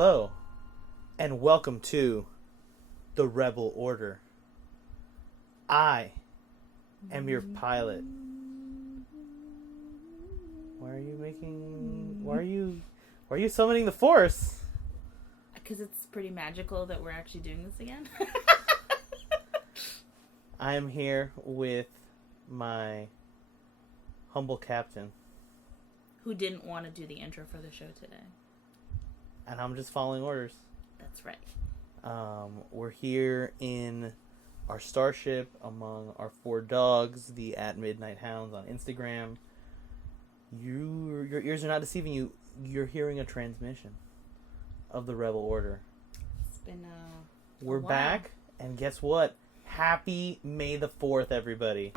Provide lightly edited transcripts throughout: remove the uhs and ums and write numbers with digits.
Hello, and welcome to the Rebel Order. I am your pilot. Why are you summoning the Force? Because it's pretty magical that we're actually doing this again. I am here with my humble captain. Who didn't want to do the intro for the show today. And I'm just following orders. That's right. We're here in our starship among our 4 dogs, the At Midnight Hounds on Instagram. Your ears are not deceiving you. You're hearing a transmission of the Rebel Order. It's been We're back, and guess what? Happy May the 4th, everybody.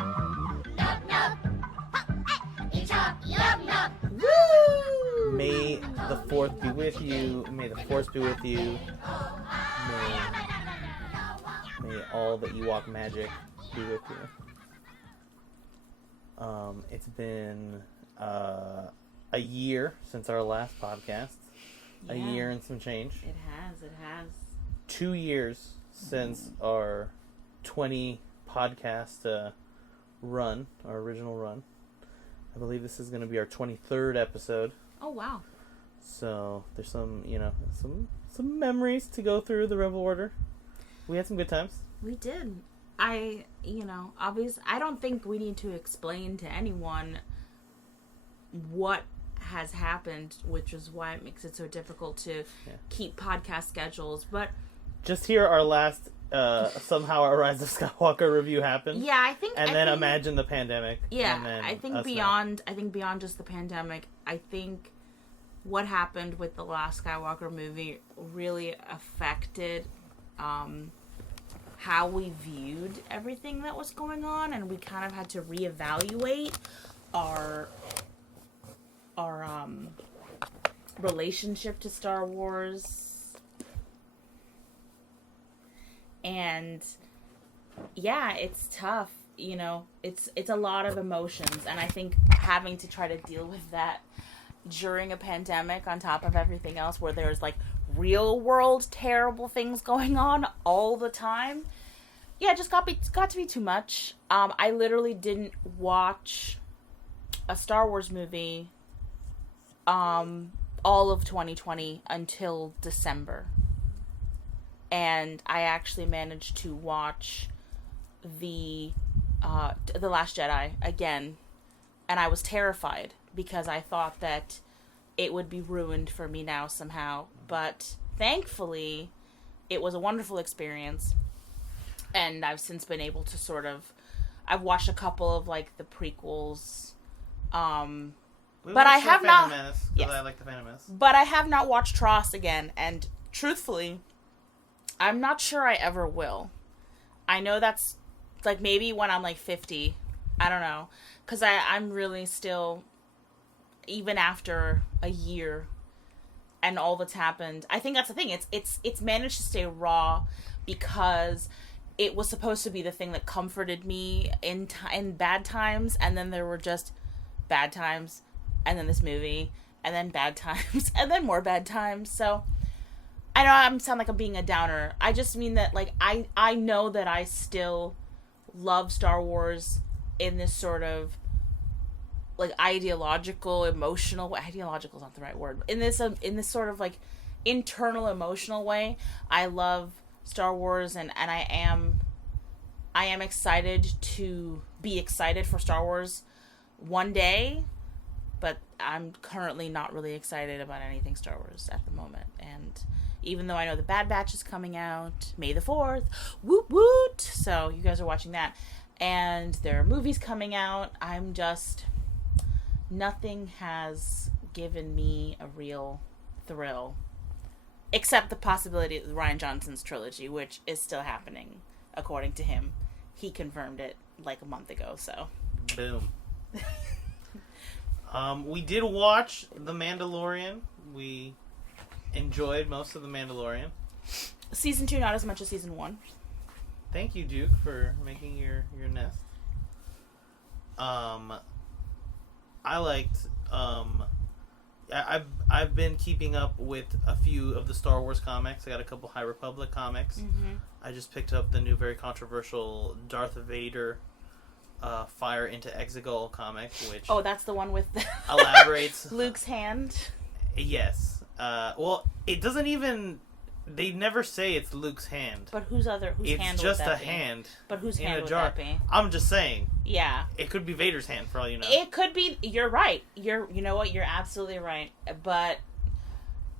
Yubnub! It's a Yubnub! Woo! May the 4th be with you. May the Force be with you. May all the Ewok magic be with you. It's been a year since our last podcast. Yeah. A year and some change. It has. 2 years since our 20 podcast run, our original run. I believe this is going to be our 23rd episode. Oh, wow. So there's some memories to go through the Rebel Order. We had some good times. We did. Obviously, I don't think we need to explain to anyone what has happened, which is why it makes it so difficult to keep podcast schedules. But just hear our last somehow our Rise of Skywalker review happened. Yeah, I think imagine the pandemic. Yeah, and then I think beyond just the pandemic, I think what happened with the last Skywalker movie really affected how we viewed everything that was going on, and we kind of had to reevaluate our relationship to Star Wars. And yeah, it's tough, it's a lot of emotions, and I think having to try to deal with that during a pandemic on top of everything else where there's like real world terrible things going on all the time, it just got to be too much. I literally didn't watch a Star Wars movie all of 2020 until December. And I actually managed to watch the Last Jedi again, and I was terrified because I thought that it would be ruined for me now somehow. But thankfully, it was a wonderful experience, and I've since been able to I've watched a couple of like the prequels, but I have not. Yes. I like the Phantom Menace. But I have not watched Tross again, and truthfully, I'm not sure I ever will. I know that's, like, maybe when I'm, like, 50. I don't know. Because I'm really still, even after a year and all that's happened, I think that's the thing. It's managed to stay raw because it was supposed to be the thing that comforted me in bad times, and then there were just bad times, and then this movie, and then bad times, and then more bad times, so I know I sound like I'm being a downer. I just mean that, like, I know that I still love Star Wars in this sort of, like, ideological, emotional... Ideological is not the right word. In this sort of, like, internal, emotional way. I love Star Wars, and I am excited to be excited for Star Wars one day, but I'm currently not really excited about anything Star Wars at the moment, and... Even though I know the Bad Batch is coming out May the 4th, woot woot! So you guys are watching that, and there are movies coming out. Nothing has given me a real thrill, except the possibility of Rian Johnson's trilogy, which is still happening, according to him. He confirmed it like a month ago. So, boom. We did watch The Mandalorian. We enjoyed most of The Mandalorian. Season 2, not as much as Season 1. Thank you, Duke, for making your nest. I liked I've been keeping up with a few of the Star Wars comics. I got a couple High Republic comics. Mm-hmm. I just picked up the new, very controversial Darth Vader Fire into Exegol comic, which that's the one with elaborates Luke's hand. Yes. Well, it doesn't even. They never say it's Luke's hand. But whose hand would that be? It's just a hand. But whose in hand a would jar. that be? I'm just saying. Yeah. It could be Vader's hand, for all you know. It could be. You're right. You know what? You're absolutely right. But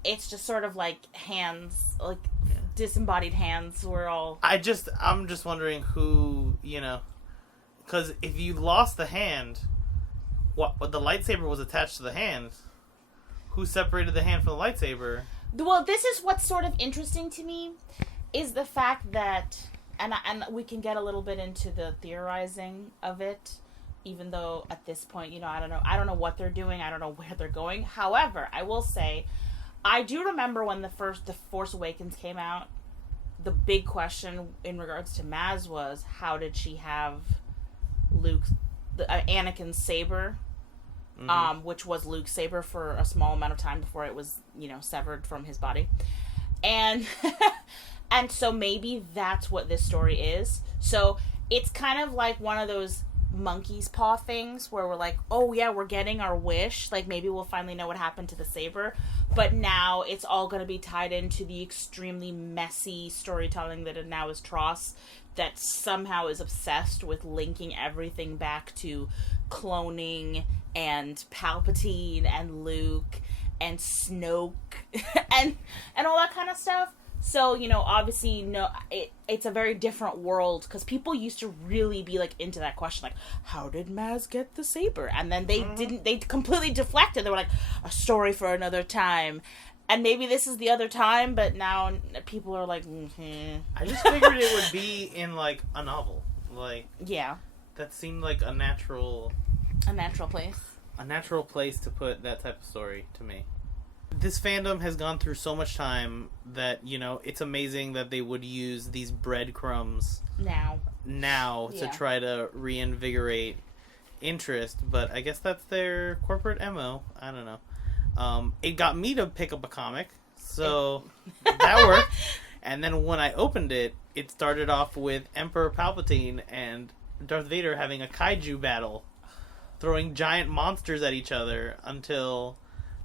it's just sort of like hands, like disembodied hands. I'm just wondering who, because if you lost the hand, what the lightsaber was attached to the hand. Who separated the hand from the lightsaber? Well, this is what's sort of interesting to me, is the fact that, and we can get a little bit into the theorizing of it, even though at this point, I don't know what they're doing, I don't know where they're going. However, I will say, I do remember when the Force Awakens came out, the big question in regards to Maz was, how did she have Anakin's saber? Mm-hmm. Which was Luke's saber for a small amount of time before it was, severed from his body. And and so maybe that's what this story is. So it's kind of like one of those monkey's paw things where we're like, oh yeah, we're getting our wish. Like maybe we'll finally know what happened to the saber. But now it's all going to be tied into the extremely messy storytelling that it now is Tross, that somehow is obsessed with linking everything back to cloning and Palpatine and Luke and Snoke and all that kind of stuff. So, obviously, it's a very different world, because people used to really be, like, into that question, like, how did Maz get the saber? And then they completely deflected. They were like, a story for another time. And maybe this is the other time, but now people are like, I just figured it would be in, like, a novel. Like, yeah. That seemed like a natural place. A natural place to put that type of story to me. This fandom has gone through so much time that, it's amazing that they would use these breadcrumbs now to try to reinvigorate interest, but I guess that's their corporate MO. I don't know. It got me to pick up a comic, so that worked. And then when I opened it, it started off with Emperor Palpatine and Darth Vader having a kaiju battle, throwing giant monsters at each other until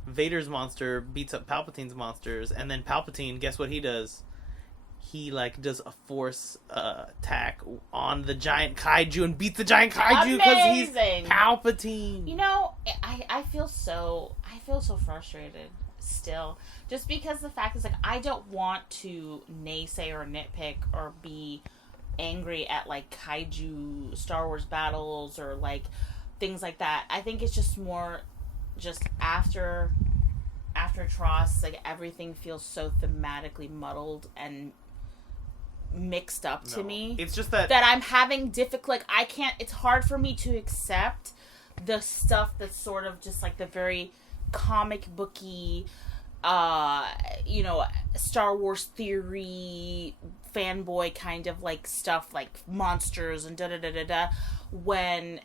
Vader's monster beats up Palpatine's monsters, and then Palpatine, guess what he does? He, does a force attack on the giant kaiju and beats the giant kaiju because he's Palpatine. I feel so frustrated still. Just because the fact is, I don't want to naysay or nitpick or be angry at, kaiju Star Wars battles or, things like that. I think it's just more just after Tross, everything feels so thematically muddled and mixed up to me. It's just that I'm having difficult, it's hard for me to accept the stuff that's sort of just the very comic booky, Star Wars theory fanboy kind of stuff, monsters and da-da-da-da-da, when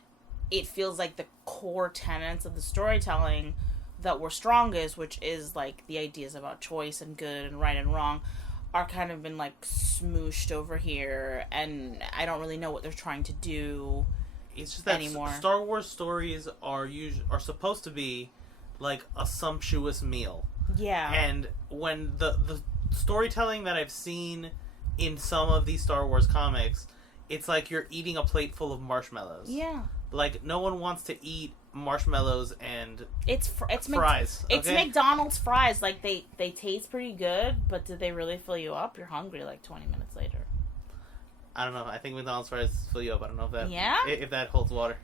it feels like the core tenets of the storytelling that were strongest, which is the ideas about choice and good and right and wrong, are kind of been smooshed over here, and I don't really know what they're trying to do. It's just that anymore. Star Wars stories are supposed to be a sumptuous meal. Yeah. And when the storytelling that I've seen in some of these Star Wars comics, it's like you're eating a plate full of marshmallows. Yeah. No one wants to eat marshmallows and it's fries. It's McDonald's fries. They taste pretty good, but do they really fill you up? You're hungry 20 minutes later. I don't know. I think McDonald's fries fill you up. I don't know if that if that holds water.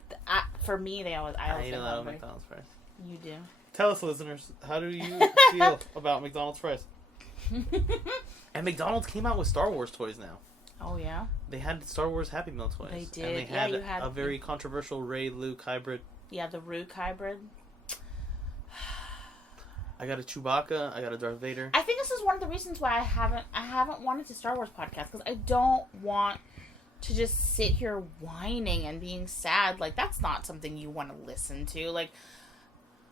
For me, I always eat a lot of McDonald's fries. You do. Tell us, listeners, how do you feel about McDonald's fries? And McDonald's came out with Star Wars toys now. Oh, yeah? They had Star Wars Happy Meal toys. They did. And they had a very controversial Rey-Luke hybrid. Yeah, the Rook hybrid. I got a Chewbacca. I got a Darth Vader. I think this is one of the reasons why I haven't wanted to Star Wars podcast, because I don't want to just sit here whining and being sad. That's not something you want to listen to.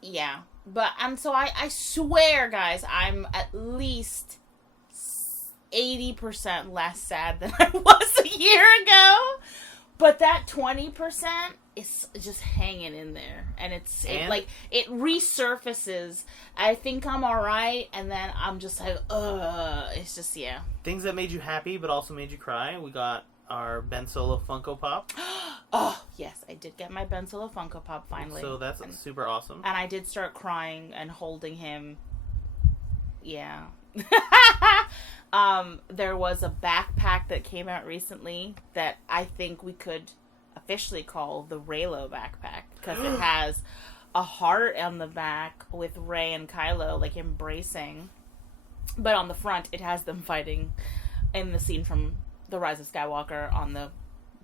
Yeah. But, and so I swear, guys, I'm at least 80% less sad than I was a year ago. But that 20% is just hanging in there. And it resurfaces. I think I'm alright, and then I'm just like, ugh. It's just, yeah. Things that made you happy, but also made you cry. We got our Ben Solo Funko Pop. Oh, yes, I did get my Ben Solo Funko Pop finally. So that's super awesome. And I did start crying and holding him. Yeah. There was a backpack that came out recently that I think we could officially call the Reylo Backpack, because it has a heart on the back with Rey and Kylo like embracing, but on the front it has them fighting in the scene from The Rise of Skywalker on the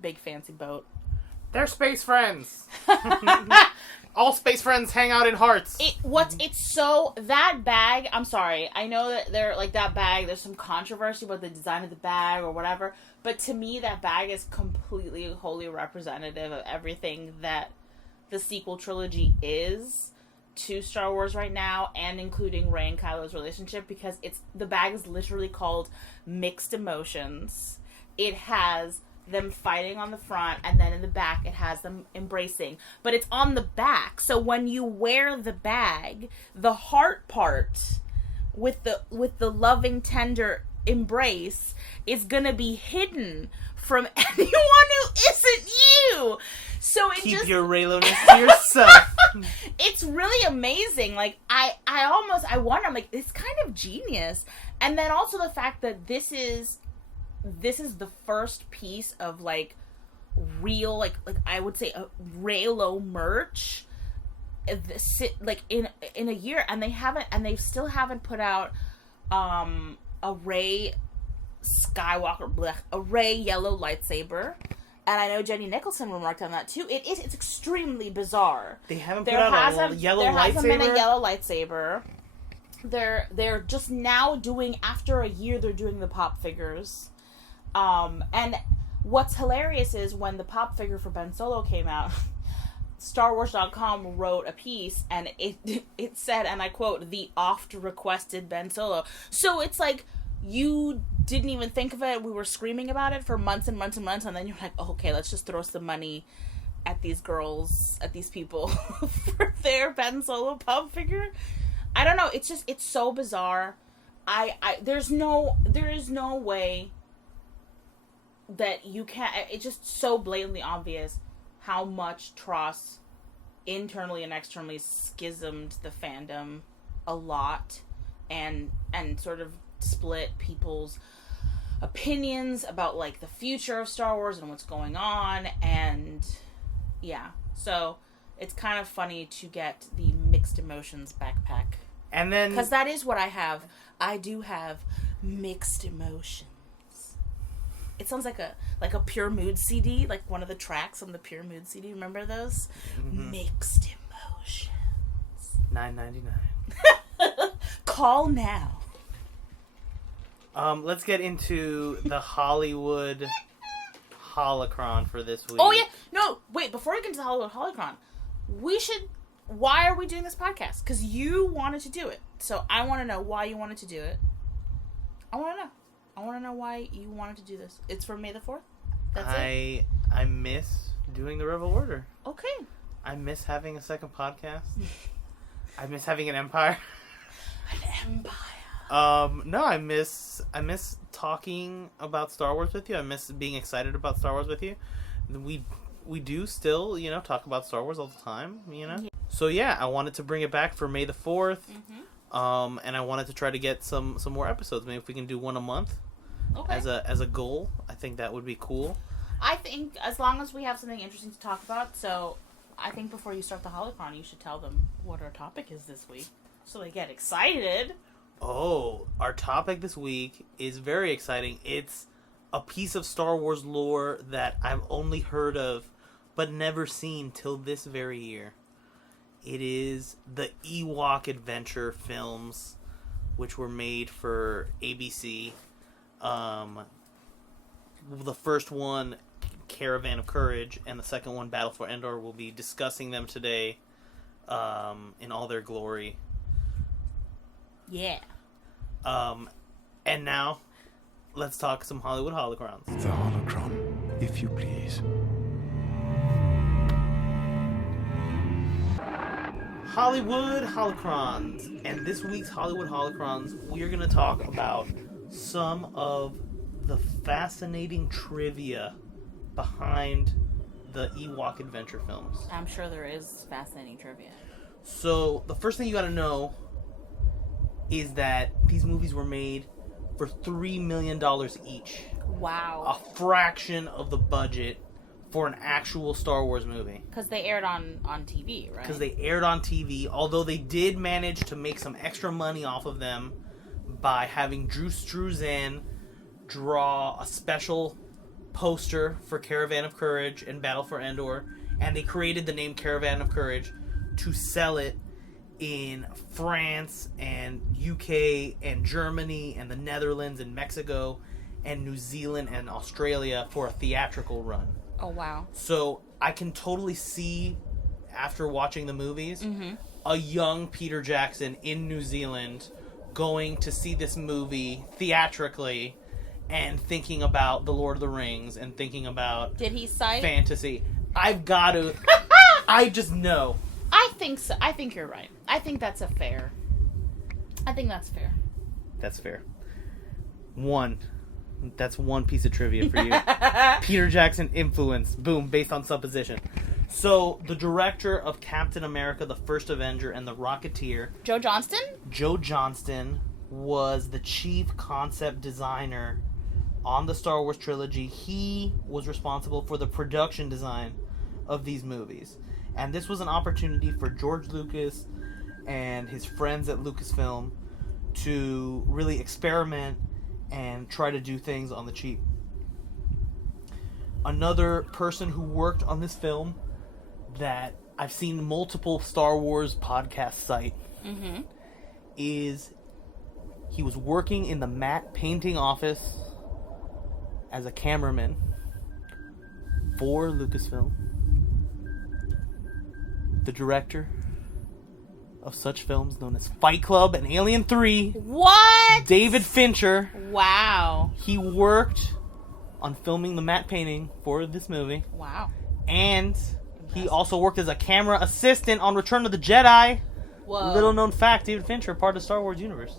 big fancy boat. They're space friends. All space friends hang out in hearts. That bag, I'm sorry, I know that they're like that bag, there's some controversy about the design of the bag or whatever, but to me that bag is completely wholly representative of everything that the sequel trilogy is to Star Wars right now, and including Rey and Kylo's relationship, because the bag is literally called Mixed Emotions. It has them fighting on the front, and then in the back it has them embracing, but it's on the back, so when you wear the bag, the heart part with the loving, tender embrace is gonna be hidden from anyone who isn't you. So keep your Reylo-ness to yourself. It's really amazing. Like I wonder, I'm like, it's kind of genius. And then also the fact that this is the first piece of like real, like I would say a Reylo merch, like in a year, and they still haven't put out a Rey Skywalker, a Rey yellow lightsaber. And I know Jenny Nicholson remarked on that too. It's extremely bizarre. They haven't put out a yellow lightsaber? There hasn't been a yellow lightsaber. They're just now doing, after a year, they're doing the pop figures. And what's hilarious is when the pop figure for Ben Solo came out, StarWars.com wrote a piece, and it said, and I quote, "the oft-requested Ben Solo." So it's like, you didn't even think of it. We were screaming about it for months and months and months, and then you're like, oh, okay, let's just throw some money at these girls, at these people for their Ben Solo pop figure. I don't know. It's so bizarre. There is no way that you can't. It's just so blatantly obvious how much Tross internally and externally schismed the fandom a lot, and sort of split people's opinions about like the future of Star Wars and what's going on. And yeah, so it's kind of funny to get the Mixed Emotions backpack, and then because that is what I have. I do have mixed emotions. It sounds like a Pure Mood CD, like one of the tracks on the Pure Mood CD. Remember those? Mm-hmm. Mixed Emotions. $9.99. Call now. Let's get into the Hollywood Holocron for this week. Oh, yeah. No, wait. Before we get into the Hollywood Holocron, why are we doing this podcast? Because you wanted to do it. So I want to know why you wanted to do it. I want to know why you wanted to do this. It's for May the 4th? That's it? I miss doing the Rebel Order. Okay. I miss having a second podcast. I miss having an empire. An empire. No, I miss talking about Star Wars with you. I miss being excited about Star Wars with you. We do still, talk about Star Wars all the time, Yeah. So yeah, I wanted to bring it back for May the 4th. Mm-hmm. And I wanted to try to get some more episodes. Maybe if we can do one a month. Okay. As a goal, I think that would be cool. I think as long as we have something interesting to talk about, so I think before you start the Holocron, you should tell them what our topic is this week, so they get excited. Oh, our topic this week is very exciting. It's a piece of Star Wars lore that I've only heard of, but never seen till this very year. It is the Ewok Adventure films, which were made for ABC. The first one, Caravan of Courage, and the second one, Battle for Endor. We'll be discussing them today. in all their glory. Yeah. And now, let's talk some Hollywood Holocrons. The Holocron, if you please. Hollywood Holocrons. And this week's Hollywood Holocrons, we are going to talk about some of the fascinating trivia behind the Ewok Adventure films. I'm sure there is fascinating trivia. So, the first thing you got to know is that these movies were made for $3 million each. Wow. A fraction of the budget for an actual Star Wars movie. Because they aired on TV, right? Because they aired on TV, although they did manage to make some extra money off of them by having Drew Struzan draw a special poster for Caravan of Courage and Battle for Endor, and they created the name Caravan of Courage to sell it in France and UK and Germany and the Netherlands and Mexico and New Zealand and Australia for a theatrical run. Oh, wow. So I can totally see, after watching the movies, a young Peter Jackson in New Zealand going to see this movie theatrically and thinking about The Lord of the Rings and thinking about Did he cite fantasy. I've got to... I just know. I think so. I think you're right. I think that's fair. I think that's fair. That's fair. That's one piece of trivia for you. Peter Jackson influence. Boom, based on supposition. So, the director of Captain America, The First Avenger, and The Rocketeer... Joe Johnston? Joe Johnston was the chief concept designer on the Star Wars trilogy. He was responsible for the production design of these movies. And this was an opportunity for George Lucas and his friends at Lucasfilm to really experiment and try to do things on the cheap. Another person who worked on this film that I've seen multiple Star Wars podcasts cite is he was working in the matte painting office as a cameraman for Lucasfilm. The director of such films known as Fight Club and Alien 3. What? David Fincher. Wow. He worked on filming the matte painting for this movie. Wow. And he also worked as a camera assistant on Return of the Jedi. Whoa. Little known fact, David Fincher, part of the Star Wars universe.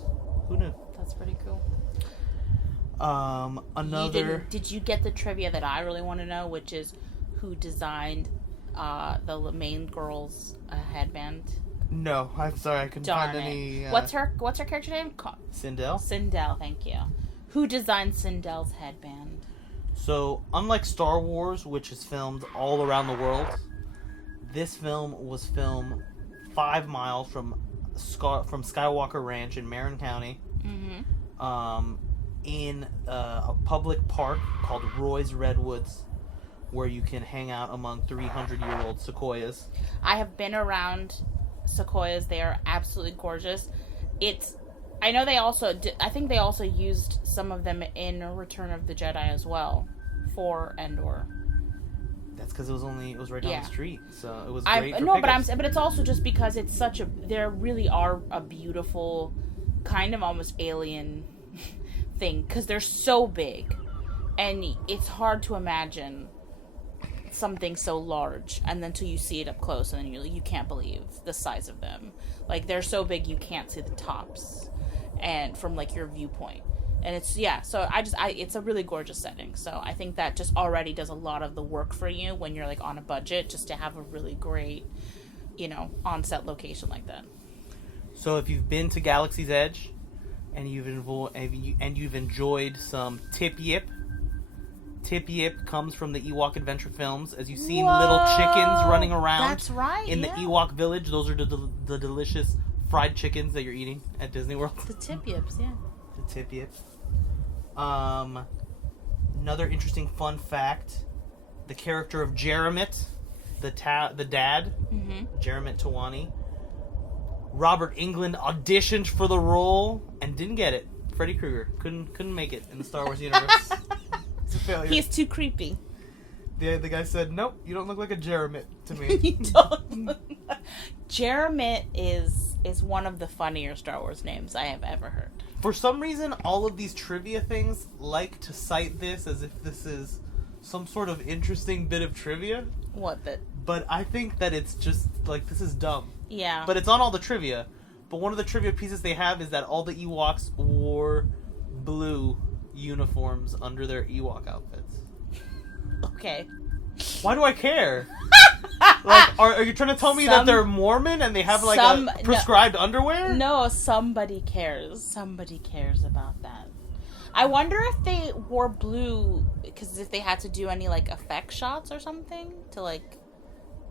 Who knew? That's pretty cool. Did you get the trivia that I really want to know, which is who designed the main girl's headband? No, I'm sorry, I couldn't find any. What's her character name? Cindell? Cindell, thank you. Who designed Cindell's headband? So, unlike Star Wars, which is filmed all around the world, this film was filmed 5 miles from Skywalker Ranch in Marin County, in a public park called Roy's Redwoods, where you can hang out among 300-year-old sequoias. I have been around sequoias. They are absolutely gorgeous. I know they also... I think they also used some of them in Return of the Jedi as well for Endor. That's because it was right down the street, so it was great. But it's also just because it's such a... There really are a beautiful, kind of almost alien thing, because they're so big, and it's hard to imagine something so large, and then till you see it up close, and then you can't believe the size of them. Like, they're so big you can't see the tops, and from like your viewpoint. And it's it's a really gorgeous setting. So I think that just already does a lot of the work for you when you're like on a budget, just to have a really great, on-set location like that. So if you've been to Galaxy's Edge and you've enjoyed some Tip Yip comes from the Ewok Adventure films. As you've seen little chickens running around that's right, in the Ewok village. Those are the delicious fried chickens that you're eating at Disney World. The Tip Yips, yeah. The Tip Yips. Another interesting fun fact: the character of Jeremit, the dad, Jeremit Tawani. Robert Englund auditioned for the role and didn't get it. Freddy Krueger couldn't make it in the Star Wars universe. It's a failure. He's too creepy. The guy said, "Nope, you don't look like a Jeremit to me." You don't. Jeremit is one of the funnier Star Wars names I have ever heard. For some reason, all of these trivia things like to cite this as if this is some sort of interesting bit of trivia. What, that? But I think that it's just, like, this is dumb. Yeah. But it's on all the trivia. But one of the trivia pieces they have is that all the Ewoks wore blue uniforms under their Ewok outfits. Okay. Why do I care? Like, are you trying to tell me that they're Mormon and they have, like, a prescribed underwear? No, somebody cares. Somebody cares about that. I wonder if they wore blue, because if they had to do any, like, effect shots or something to, like,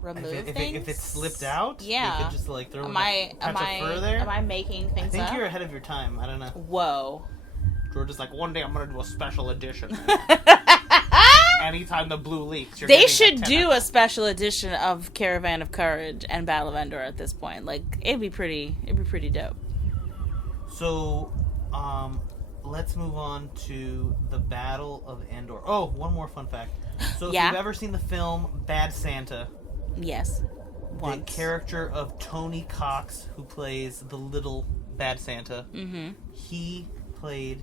remove things. If it slipped out? Yeah. They could just, like, throw am I making things up? I think you're ahead of your time. I don't know. Whoa. George is like, one day I'm going to do a special edition. Anytime the blue leaks, they should do a special edition of Caravan of Courage and Battle of Endor at this point. Like, it'd be pretty dope. So, let's move on to the Battle of Endor. Oh, one more fun fact. So, if you've ever seen the film Bad Santa, yes, once. The character of Tony Cox, who plays the little Bad Santa, he played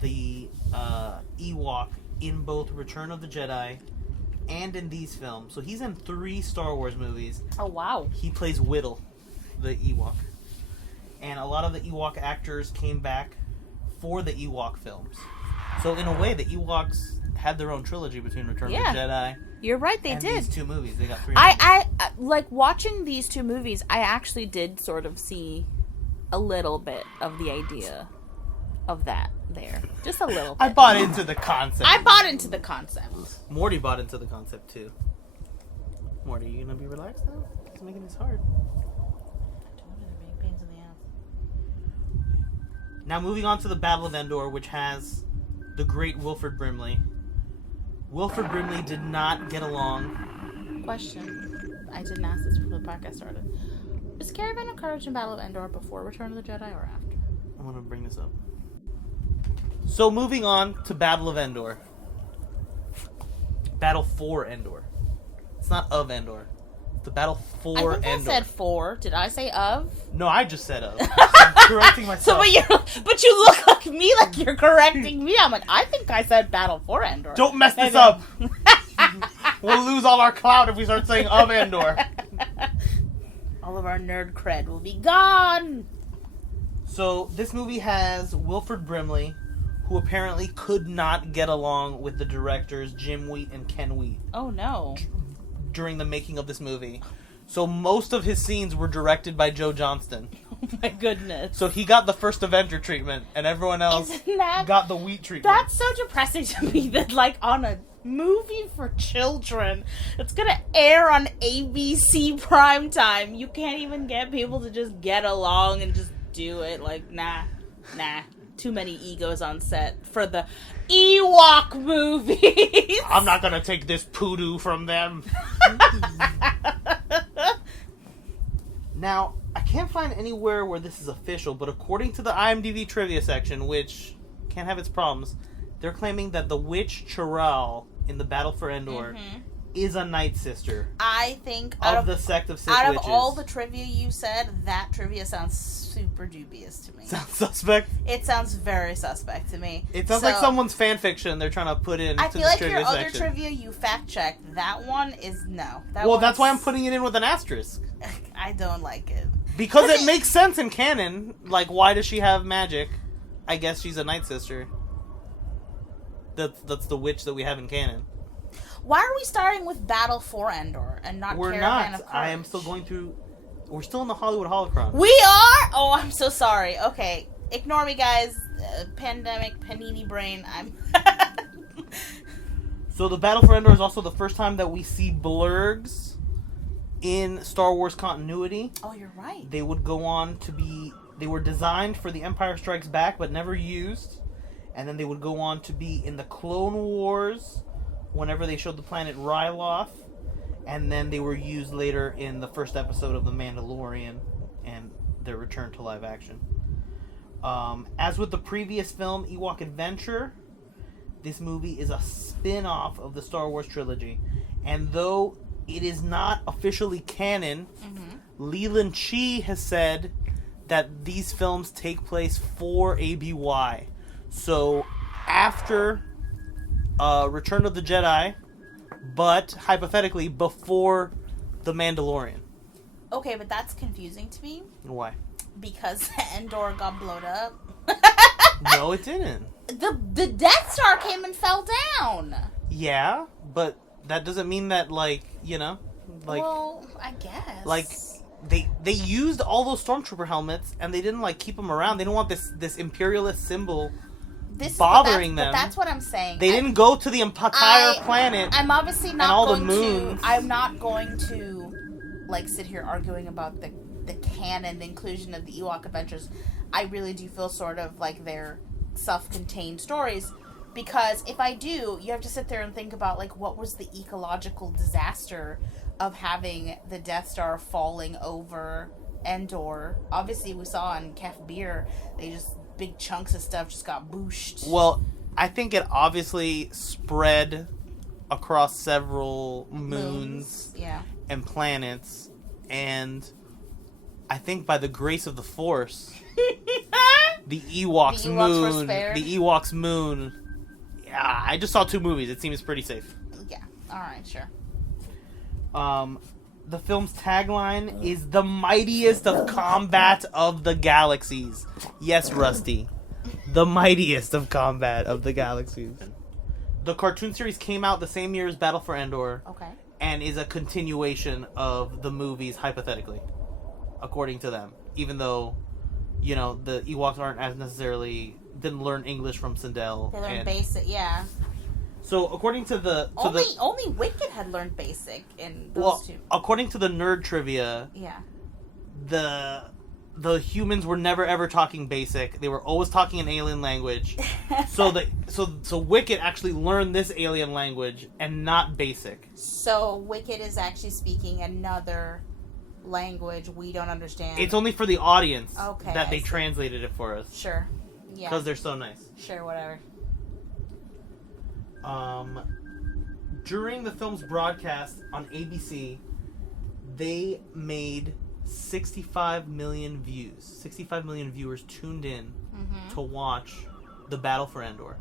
the Ewok in both Return of the Jedi and in these films. So he's in 3 Star Wars movies. Oh, wow. He plays Whittle, the Ewok. And a lot of the Ewok actors came back for the Ewok films. So in a way, the Ewoks had their own trilogy between Return of the Jedi. You're right, they and did. These 2 movies. They got 3 movies. I like watching these 2 movies, I actually did sort of see a little bit of the idea of that there. Just a little bit. I bought into the concept. Morty bought into the concept too. Morty, you gonna be relaxed now? It's making this hard. Pains in the ass. Now moving on to the Battle of Endor, which has the great Wilford Brimley. Wilford Brimley did not get along. Question. I didn't ask this before the podcast started. Is Caravan of Courage and Battle of Endor before Return of the Jedi or after? I'm gonna bring this up. So moving on to Battle of Endor. Battle for Endor. It's not of Endor. It's the Battle for Endor. I said for. Did I say of? No, I just said of. I'm correcting myself. But you look like me, like you're correcting me. I'm like, I think I said Battle for Endor. Don't mess this up. We'll lose all our clout if we start saying of Endor. All of our nerd cred will be gone. So this movie has Wilford Brimley, who apparently could not get along with the directors Jim Wheat and Ken Wheat. Oh, no. During the making of this movie. So most of his scenes were directed by Joe Johnston. Oh, my goodness. So he got the first Avenger treatment, and everyone else got the Wheat treatment. That's so depressing to me that, like, on a movie for children, it's gonna air on ABC primetime, you can't even get people to just get along and just do it. Like, nah. Too many egos on set for the Ewok movies. I'm not gonna take this poodoo from them. Now, I can't find anywhere where this is official, but according to the IMDb trivia section, which can't have its problems, they're claiming that the witch Chiral in the Battle for Endor is a Night Sister. I think of the sect of Sith out witches. of all the trivia you said, that trivia sounds super dubious to me. Sounds suspect? It sounds very suspect to me. It sounds like someone's fan fiction they're trying to put in. I feel like your other trivia you fact checked. That one is no. That's why I'm putting it in with an asterisk. I don't like it. Because it makes sense in canon. Like, why does she have magic? I guess she's a Night Sister. That's the witch that we have in canon. Why are we starting with Battle for Endor and not Caravan of Courage? I am still going through... We're still in the Hollywood Holocron. We are? Oh, I'm so sorry. Okay. Ignore me, guys. Pandemic, panini brain. So the Battle for Endor is also the first time that we see blurgs in Star Wars continuity. Oh, you're right. They would go on to be... They were designed for The Empire Strikes Back, but never used. And then they would go on to be in the Clone Wars... whenever they showed the planet Ryloth, and then they were used later in the first episode of The Mandalorian and their return to live action. As with the previous film, Ewok Adventure, this movie is a spin-off of the Star Wars trilogy. And though it is not officially canon. Mm-hmm. Leland Chi has said that these films take place for ABY. So after Return of the Jedi, but hypothetically before The Mandalorian. Okay, but that's confusing to me. Why? Because Endor got blown up. No, it didn't. The Death Star came and fell down. Yeah, but that doesn't mean that, like, you know, like... Well, I guess. Like, they used all those Stormtrooper helmets, and they didn't, like, keep them around. They didn't want this imperialist symbol bothering them. But that's what I'm saying. They didn't go to the entire planet. I'm obviously not all going the moons. I'm not going to, like, sit here arguing about the canon, the inclusion of the Ewok Adventures. I really do feel sort of like they're self-contained stories. Because if I do, you have to sit there and think about, like, what was the ecological disaster of having the Death Star falling over Endor. Obviously, we saw in Kef Bir, big chunks of stuff just got booshed. Well, I think it obviously spread across several moons. Yeah. And planets, and I think by the grace of the Force, the Ewoks moon. Yeah, I just saw 2 movies. It seems pretty safe. Yeah. All right. Sure. The film's tagline is "The mightiest of combat of the galaxies." Yes, Rusty. The mightiest of combat of the galaxies. The cartoon series came out the same year as Battle for Endor. Okay. And is a continuation of the movies, hypothetically. According to them. Even though, you know, the Ewoks aren't as necessarily... didn't learn English from Cindell. They learned basic, yeah. So, according to the... Only Wicked had learned basic in those two. According to the nerd trivia... Yeah. The humans were never ever talking basic. They were always talking an alien language. So Wicket actually learned this alien language and not basic. So Wicket is actually speaking another language we don't understand. It's only for the audience that they see. translated it for us. Sure. Yeah. Because they're so nice. Sure, whatever. During the film's broadcast on ABC, they made 65 million views. 65 million viewers tuned in to watch the Battle for Endor.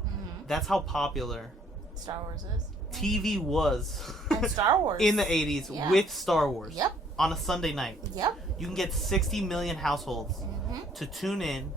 That's how popular Star Wars is. TV was. And Star Wars. In the 80s with Star Wars. Yep. On a Sunday night. Yep. You can get 60 million households to tune in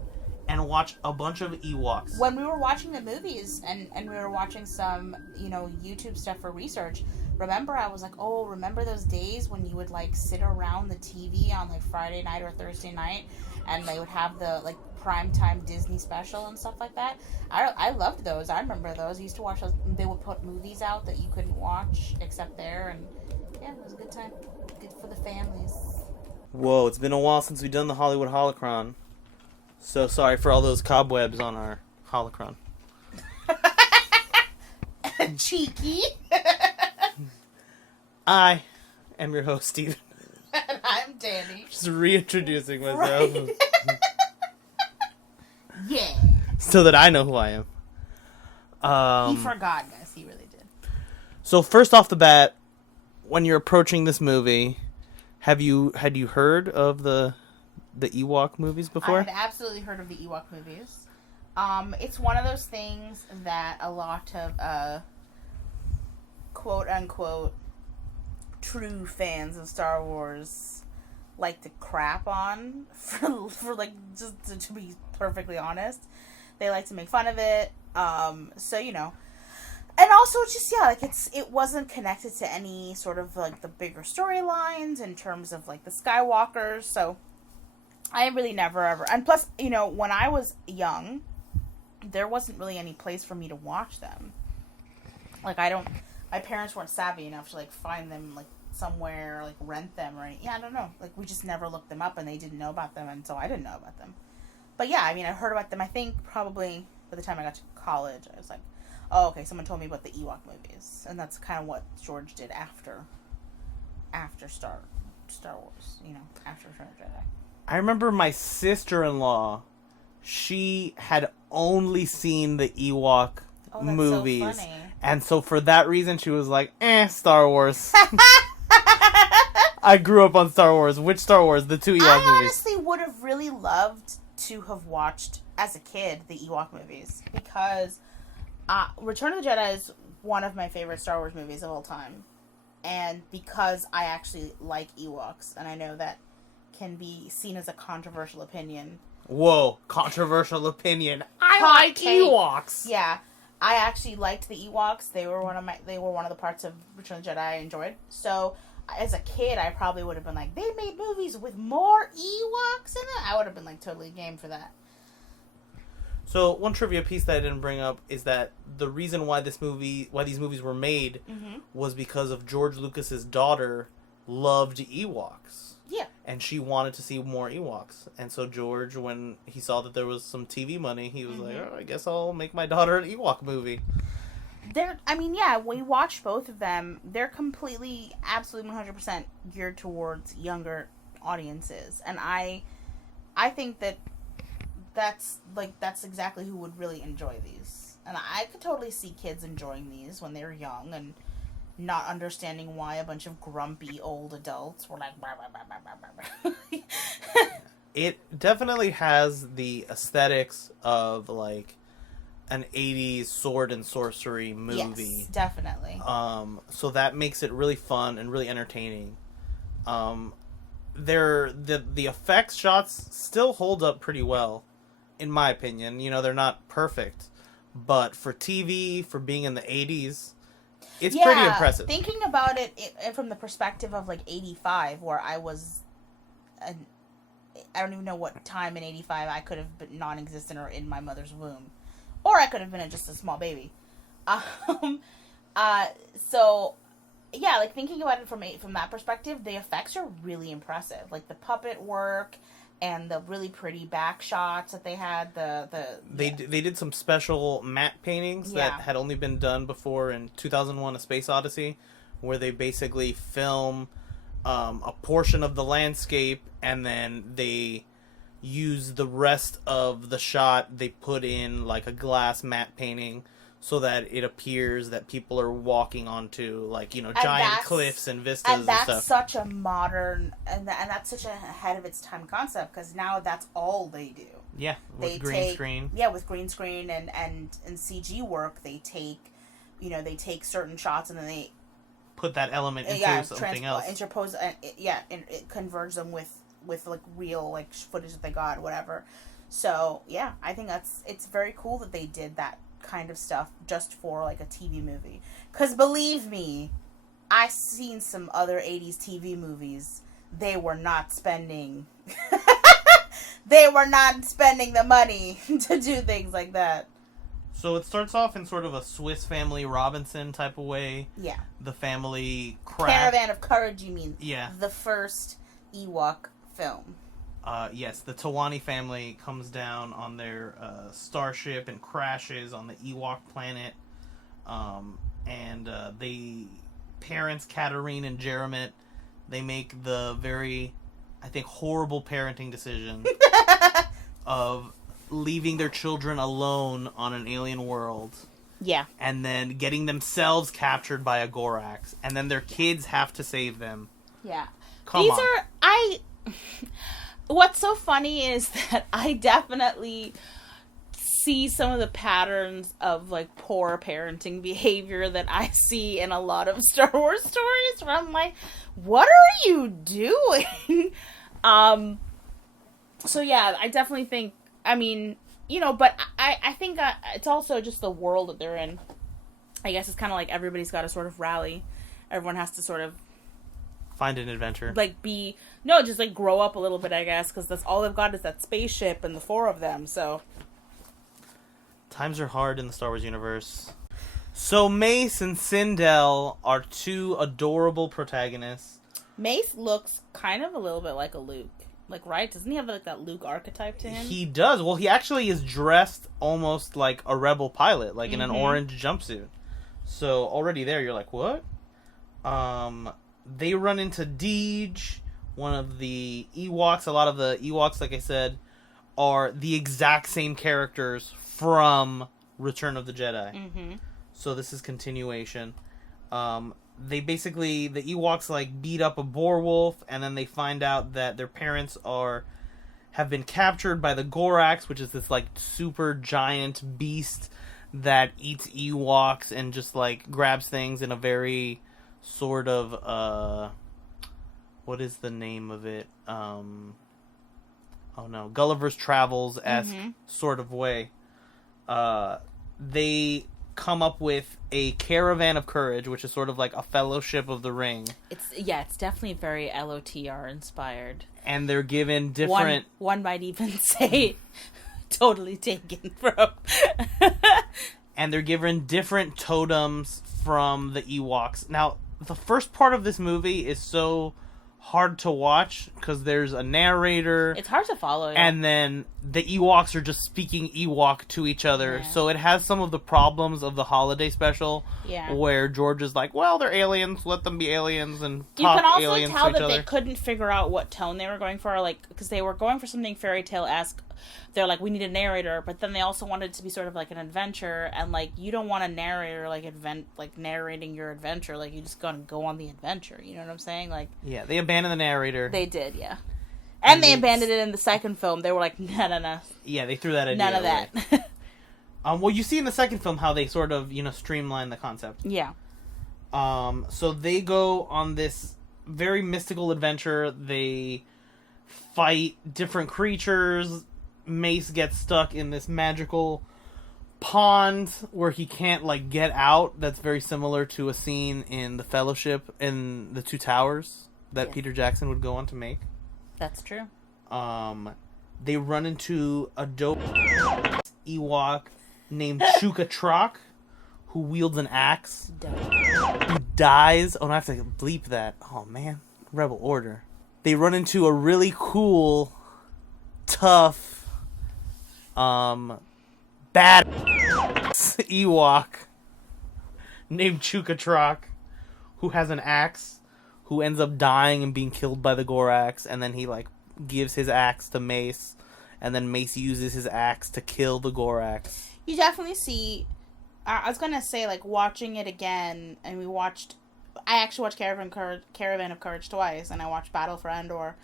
and watch a bunch of Ewoks. When we were watching the movies and we were watching some, YouTube stuff for research, remember I was like, oh, remember those days when you would, like, sit around the TV on, like, Friday night or Thursday night and they would have the, like, primetime Disney special and stuff like that? I loved those. I remember those. I used to watch those. They would put movies out that you couldn't watch except there, and yeah, it was a good time. Good for the families. Whoa, it's been a while since we've done the Hollywood Holocron. So sorry for all those cobwebs on our Holocron. Cheeky. I am your host, Stephen. And I'm Dani. Just reintroducing myself. Right. Yeah. So that I know who I am. He forgot, guys. He really did. So first off the bat, when you're approaching this movie, had you heard of the Ewok movies before? I had absolutely heard of the Ewok movies. It's one of those things that a lot of quote unquote true fans of Star Wars like to crap on for like, just to be perfectly honest. They like to make fun of it. So, and also just, like it wasn't connected to any sort of like the bigger storylines in terms of like the Skywalkers. So I really never ever, and plus, when I was young, there wasn't really any place for me to watch them. Like my parents weren't savvy enough to like find them like somewhere, like rent them or anything. Yeah, I don't know. Like we just never looked them up, and they didn't know about them until I didn't know about them. But yeah, I mean, I heard about them. I think probably by the time I got to college, I was like, oh, okay, someone told me about the Ewok movies, and that's kind of what George did after Star Wars. After Return of the Jedi. I remember my sister-in-law. She had only seen the Ewok movies. So funny. And so for that reason, she was like, Star Wars. I grew up on Star Wars. Which Star Wars? The 2 Ewok movies. I honestly would have really loved to have watched, as a kid, the Ewok movies. Because Return of the Jedi is one of my favorite Star Wars movies of all time. And because I actually like Ewoks, and I know that can be seen as a controversial opinion. Whoa, controversial opinion. I like Ewoks. Yeah, I actually liked the Ewoks. They were one of the parts of Return of the Jedi I enjoyed. So, as a kid, I probably would have been like, they made movies with more Ewoks in it. I would have been like totally game for that. So, one trivia piece that I didn't bring up is that the reason why these movies were made was because of George Lucas's daughter loved Ewoks. Yeah. And she wanted to see more Ewoks. And so George, when he saw that there was some TV money, he was like, oh, I guess I'll make my daughter an Ewok movie. We watched both of them. They're completely, absolutely 100% geared towards younger audiences. And I think that's exactly who would really enjoy these. And I could totally see kids enjoying these when they're young and not understanding why a bunch of grumpy old adults were like, bah, bah, bah, bah, bah, bah. It definitely has the aesthetics of like an 80s sword and sorcery movie. Yes, definitely. So that makes it really fun and really entertaining. The effects shots still hold up pretty well, in my opinion. You know, they're not perfect, but for TV, for being in the 80s, it's pretty impressive. Thinking about it from the perspective of like 85, where I was, I don't even know what time in 85 I could have been non-existent or in my mother's womb, or I could have been just a small baby. So yeah, like thinking about it from that perspective, the effects are really impressive. Like the puppet work and the really pretty back shots that they had. They did some special matte paintings that had only been done before in 2001: A Space Odyssey, where they basically film a portion of the landscape and then they use the rest of the shot. They put in like a glass matte painting so that it appears that people are walking onto, like, you know, giant cliffs and vistas and stuff. And that's such a modern, and that's such a ahead of its time concept, because now that's all they do. Yeah, with green screen. Yeah, with green screen and CG work, they take certain shots and then they put that element into something else. Interpose, and it converts them with like real like footage that they got, whatever. So yeah, I think it's very cool that they did that kind of stuff just for like a TV movie. Because believe me, I've seen some other 80s TV movies. They were not spending the money to do things like that. So it starts off in sort of a Swiss Family Robinson type of way. Yeah. The family Caravan of Courage, you mean? Yeah. The first Ewok film. Yes, the Tawani family comes down on their starship and crashes on the Ewok planet. Parents, Katarine and Jeremit, they make the very, I think, horrible parenting decision of leaving their children alone on an alien world. Yeah. And then getting themselves captured by a Gorax. And then their kids have to save them. Yeah. Come on. What's so funny is that I definitely see some of the patterns of like poor parenting behavior that I see in a lot of Star Wars stories, where I'm like, what are you doing? So yeah, I definitely think, I mean, you know, but I think it's also just the world that they're in. I guess it's kind of like everybody's got to sort of rally. Everyone has to sort of find an adventure. Just like grow up a little bit, I guess, because that's all they've got is that spaceship and the four of them, so. Times are hard in the Star Wars universe. So Mace and Cindell are two adorable protagonists. Mace looks kind of a little bit like a Luke. Like, right? Doesn't he have like that Luke archetype to him? He does. Well, he actually is dressed almost like a rebel pilot, like in an orange jumpsuit. So already there, you're like, what? They run into Deej, one of the Ewoks. A lot of the Ewoks, like I said, are the exact same characters from Return of the Jedi. Mm-hmm. So this is continuation. the Ewoks like beat up a boar wolf, and then they find out that their parents have been captured by the Gorax, which is this like super giant beast that eats Ewoks and just like grabs things in a very sort of what is the name of it? Gulliver's Travels-esque sort of way. They come up with a Caravan of Courage, which is sort of like a Fellowship of the Ring. It's definitely very LOTR inspired. And they're given different... One might even say totally taken from... And they're given different totems from the Ewoks. Now, the first part of this movie is so hard to watch because there's a narrator. It's hard to follow. Yeah. And then the Ewoks are just speaking Ewok to each other. Yeah. So it has some of the problems of the holiday special. Yeah. Where George is like, well, they're aliens. Let them be aliens and you talk can also aliens tell to each that other. they couldn't figure out what tone they were going for, like, because they were going for something fairy tale-esque. They're like, we need a narrator, but then they also wanted it to be sort of like an adventure, and like, you don't want a narrator like narrating your adventure, like you just gotta go on the adventure. You know what I'm saying? Like, yeah, they abandoned the narrator. They did, yeah. And they abandoned it in the second film. They were like, no. Yeah, they threw that idea None of away. that. Well, you see in the second film how they sort of, streamline the concept. Yeah. So they go on this very mystical adventure. They fight different creatures. Mace gets stuck in this magical pond where he can't, like, get out. That's very similar to a scene in The Fellowship in the Two Towers that Peter Jackson would go on to make. That's true. They run into a dope Ewok named Chukatrak, who wields an axe, who dies. Oh, no, I have to bleep that. Oh, man. Rebel Order. They run into a really cool, tough, bad Ewok named Chukatrak, who has an axe, who ends up dying and being killed by the Gorax, and then he, like, gives his axe to Mace, and then Mace uses his axe to kill the Gorax. You definitely see... I was gonna say, like, watching it again, and I actually watched Caravan of Courage twice, and I watched Battle for Endor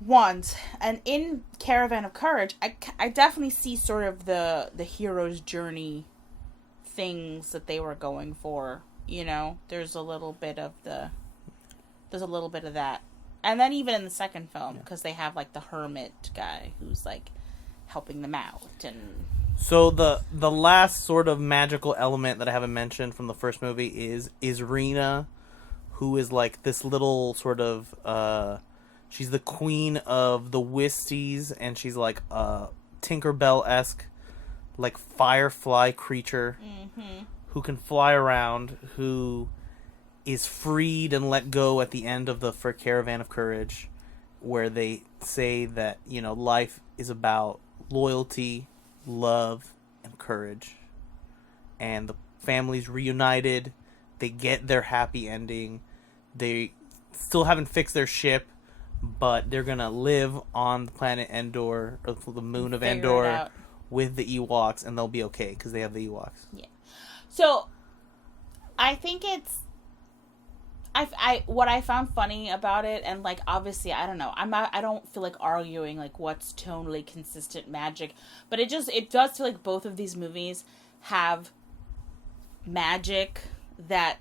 once. And in Caravan of Courage, I definitely see sort of the hero's journey things that they were going for. There's a little bit of that. And then even in the second film, because they have, like, the hermit guy who's, like, helping them out. And so the last sort of magical element that I haven't mentioned from the first movie is Rena, who is, like, this little sort of, she's the queen of the Wisties, and she's, like, a Tinkerbell-esque, like, firefly creature who can fly around, who is freed and let go at the end of the Caravan of Courage, where they say that, life is about loyalty, love, and courage. And the family's reunited. They get their happy ending. They still haven't fixed their ship, but they're gonna live on the planet Endor, or the moon of Endor, with the Ewoks, and they'll be okay, because they have the Ewoks. Yeah. So, I think it's... what I found funny about it, and, like, obviously, I don't know, I don't feel like arguing, like, what's tonally consistent magic, but it does feel like both of these movies have magic that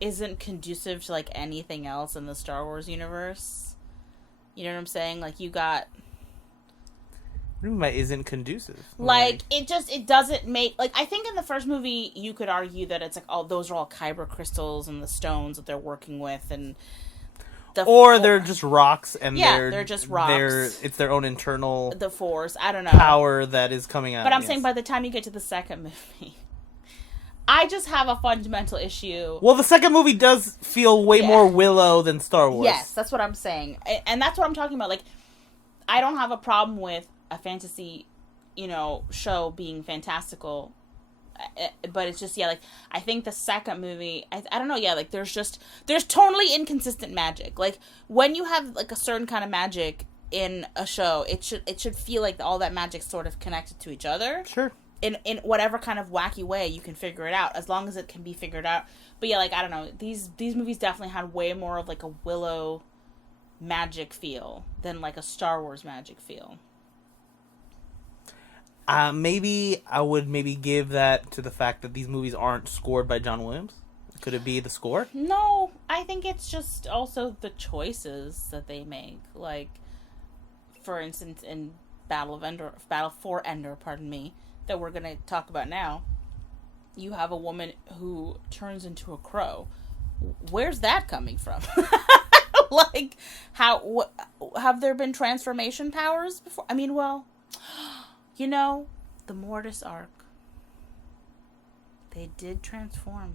isn't conducive to, like, anything else in the Star Wars universe. You know what I'm saying? Like, you got... What do you mean by isn't conducive? Like, it doesn't make... Like, I think in the first movie, you could argue that it's like, oh, those are all kyber crystals and the stones that they're working with, and... they're just rocks, and they're just rocks. It's their own internal... The Force, I don't know. Power that is coming out. But I'm saying by the time you get to the second movie... I just have a fundamental issue. Well, the second movie does feel way more Willow than Star Wars. Yes, that's what I'm saying. And that's what I'm talking about. Like, I don't have a problem with a fantasy, show being fantastical. But it's just, like, I think the second movie, I don't know, like, there's totally inconsistent magic. Like, when you have, like, a certain kind of magic in a show, it should feel like all that magic's sort of connected to each other. Sure. in whatever kind of wacky way you can figure it out, as long as it can be figured out. But yeah, like, I don't know, these movies definitely had way more of like a Willow magic feel than like a Star Wars magic feel. Maybe I would give that to the fact that these movies aren't scored by John Williams. Could it be the score? No, I think it's just also the choices that they make. Like, for instance, in Battle for Endor, that we're going to talk about now, you have a woman who turns into a crow. Where's that coming from? Like, have there been transformation powers before? I mean, well, you know, the Mortis arc, they did transform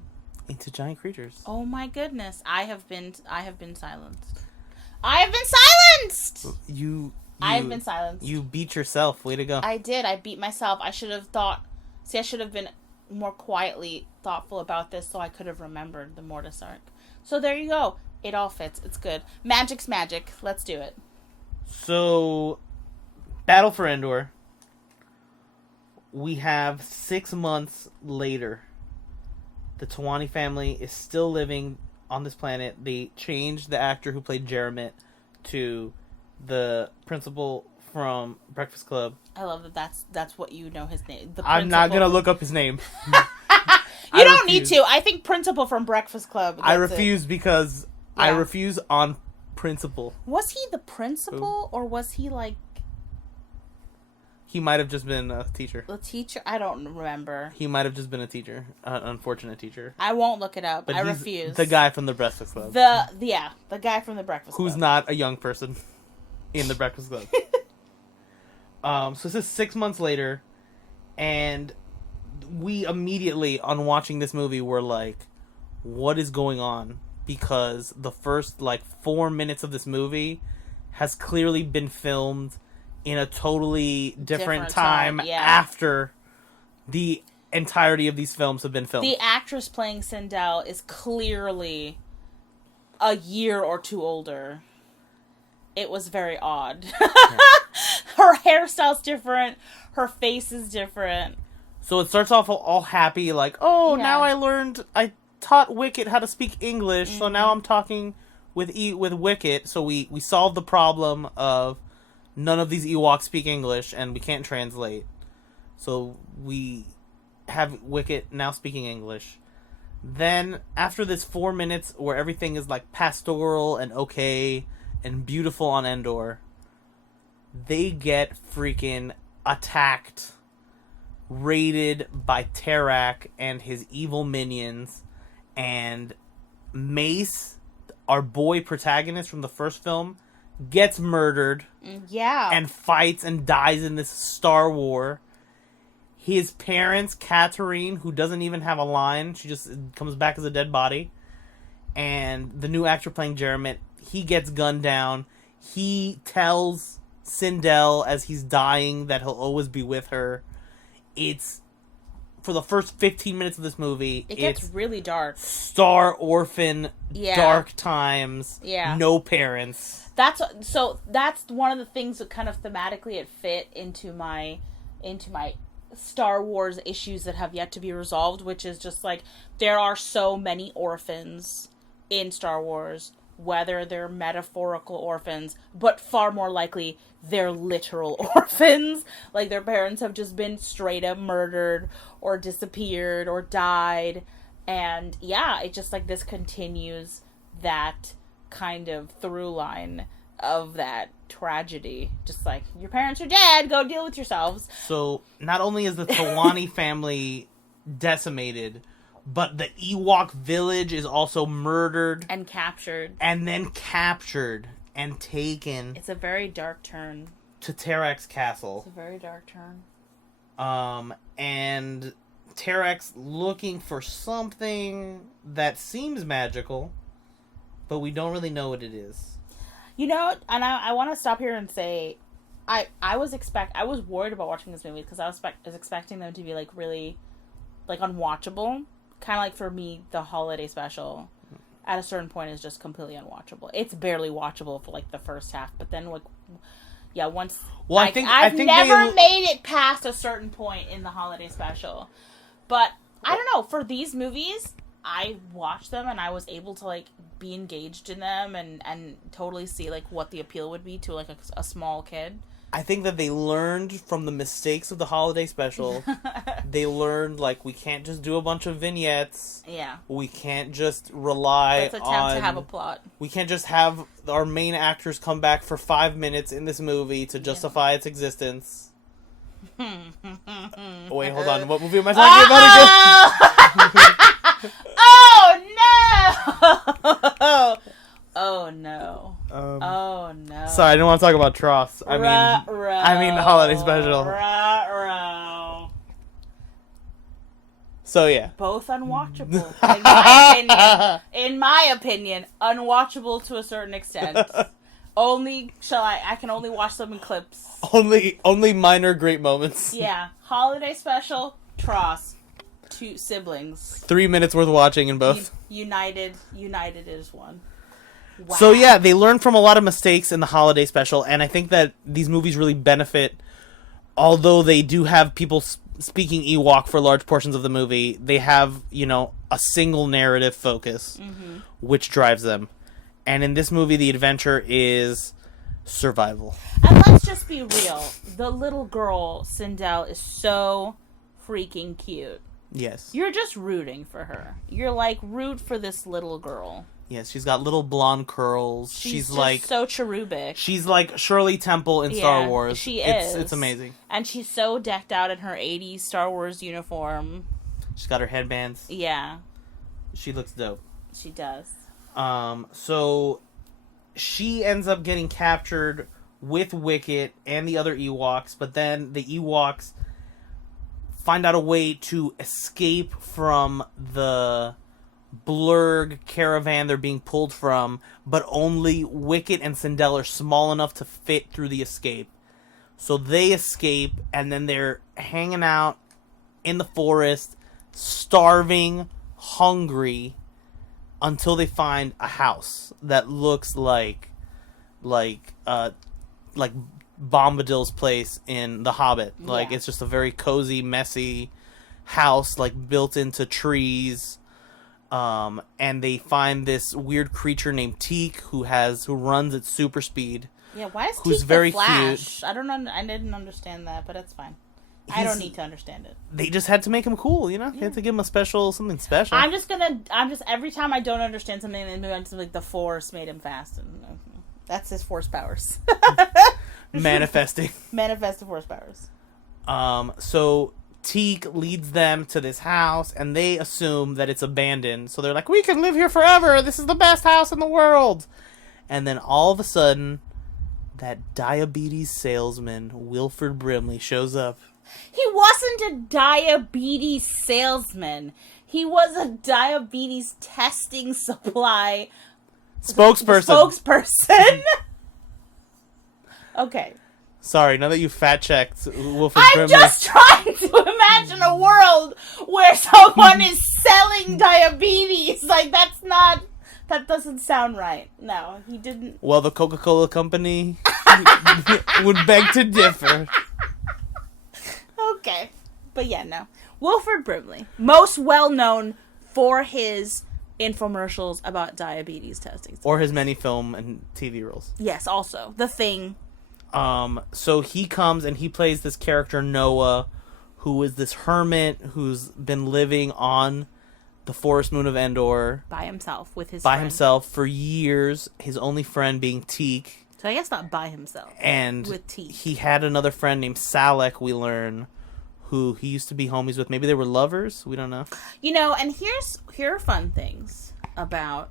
into giant creatures. Oh my goodness, I have been silenced. I have been silenced. I have been silenced. You beat yourself. Way to go. I did. I beat myself. I should have I should have been more quietly thoughtful about this so I could have remembered the Mortis arc. So there you go. It all fits. It's good. Magic's magic. Let's do it. So, Battle for Endor. We have 6 months later. The Tawani family is still living on this planet. They changed the actor who played Jeremit to the principal from Breakfast Club. I love that that's what you know his name. I'm not going to look up his name. You don't need to. I think principal from Breakfast Club. I refuse because I refuse on principle. Was he the principal or was he like... He might have just been a teacher. A teacher? I don't remember. He might have just been a teacher. An unfortunate teacher. I won't look it up. But I refuse. The guy from the Breakfast Club. The guy from the Breakfast Club. Who's not a young person in the Breakfast Club. So this is 6 months later, and we immediately, on watching this movie, were like, what is going on? Because the first, 4 minutes of this movie has clearly been filmed in a totally different time after the entirety of these films have been filmed. The actress playing Cindell is clearly a year or two older. It was very odd. Yeah. Her hairstyle's different. Her face is different. So it starts off all happy, like, now I taught Wicket how to speak English, so now I'm talking with Wicket. So we solved the problem of none of these Ewoks speak English, and we can't translate. So we have Wicket now speaking English. Then, after this 4 minutes where everything is, pastoral and okay and beautiful on Endor, they get freaking attacked, raided by Tarak and his evil minions, and Mace, our boy protagonist from the first film, gets murdered. Yeah. And fights and dies in this Star War. His parents, Katarine, who doesn't even have a line, she just comes back as a dead body. And the new actor playing Jeremit, he gets gunned down. He tells Cindell as he's dying that he'll always be with her. It's, for the first 15 mintes of this movie, it gets really dark. Star orphan, dark times, no parents. That's one of the things that kind of thematically it fit into my Star Wars issues that have yet to be resolved, which is just there are so many orphans in Star Wars, whether they're metaphorical orphans, but far more likely they're literal orphans. Their parents have just been straight up murdered or disappeared or died. And it just this continues that kind of through line of that tragedy. Just your parents are dead, go deal with yourselves. So not only is the Tawani family decimated, but the Ewok village is also murdered and captured, and then captured and taken. It's a very dark turn to Tarak's castle. It's a very dark turn. And Tarak's looking for something that seems magical, but we don't really know what it is. And I want to stop here and say, I was worried about watching this movie because I was expecting them to be really, unwatchable. Kind of for me, the holiday special at a certain point is just completely unwatchable. It's barely watchable for the first half, but then once. Well, I've never made it past a certain point in the holiday special, but I don't know. For these movies, I watched them and I was able to like be engaged in them and totally see like what the appeal would be to like a small kid. I think that they learned from the mistakes of the holiday special. They learned, like, we can't just do a bunch of vignettes. Yeah. We can't just rely Let's attempt to have a plot. We can't just have our main actors come back for 5 minutes in this movie to justify its existence. Wait, hold on. What movie am I talking about again? Oh, no! Oh, no. Oh, no. Sorry, I didn't want to talk about Tross. I mean the holiday special. So, yeah. Both unwatchable, in my opinion. In my opinion, unwatchable to a certain extent. I can only watch them in clips. Only minor great moments. Yeah. Holiday special, Tross. 2 siblings. 3 minutes worth of watching in both. United is one. Wow. So yeah, they learn from a lot of mistakes in the holiday special, and I think that these movies really benefit, although they do have people speaking Ewok for large portions of the movie, they have, a single narrative focus, which drives them. And in this movie, the adventure is survival. And let's just be real. The little girl, Cindell, is so freaking cute. Yes. You're just rooting for her. You're like, root for this little girl. Yes, she's got little blonde curls. She's just like so cherubic. She's like Shirley Temple in Star Wars. She is. It's amazing. And she's so decked out in her 80s Star Wars uniform. She's got her headbands. Yeah. She looks dope. She does. So she ends up getting captured with Wicket and the other Ewoks, but then the Ewoks find out a way to escape from the blurg caravan they're being pulled from, but only Wicket and Cindell are small enough to fit through the escape. So they escape, and then they're hanging out in the forest, starving, hungry, until they find a house that looks like Bombadil's place in The Hobbit. Like, it's just a very cozy, messy house, like, built into trees. And they find this weird creature named Teak who runs at super speed. Yeah, why is Teak very the Flash? Cute. I didn't understand that, but it's fine. I don't need to understand it. They just had to make him cool, They had to give him something special. Every time I don't understand something in the movie, I'm just like, the Force made him fast. And that's his Force powers. Manifesting. Manifest the Force powers. So Teak leads them to this house, and they assume that it's abandoned. So they're like, we can live here forever. This is the best house in the world. And then all of a sudden, that diabetes salesman, Wilford Brimley, shows up. He wasn't a diabetes salesman. He was a diabetes testing supply spokesperson. Okay. Sorry, now that you fact-checked Wilford Brimley. I'm just trying to imagine a world where someone is selling diabetes. Like, that doesn't sound right. No, he didn't. Well, the Coca-Cola Company would beg to differ. Okay. But yeah, no. Wilford Brimley, most well-known for his infomercials about diabetes testing. Or his many film and TV roles. Yes, also. The Thing. So he comes and he plays this character, Noah, who is this hermit who's been living on the forest moon of Endor. By himself, with his By friend. himself for years, his only friend being Teak. So I guess not by himself. And with Teak. He had another friend named Salek, we learn, who he used to be homies with. Maybe they were lovers? We don't know. And here are fun things about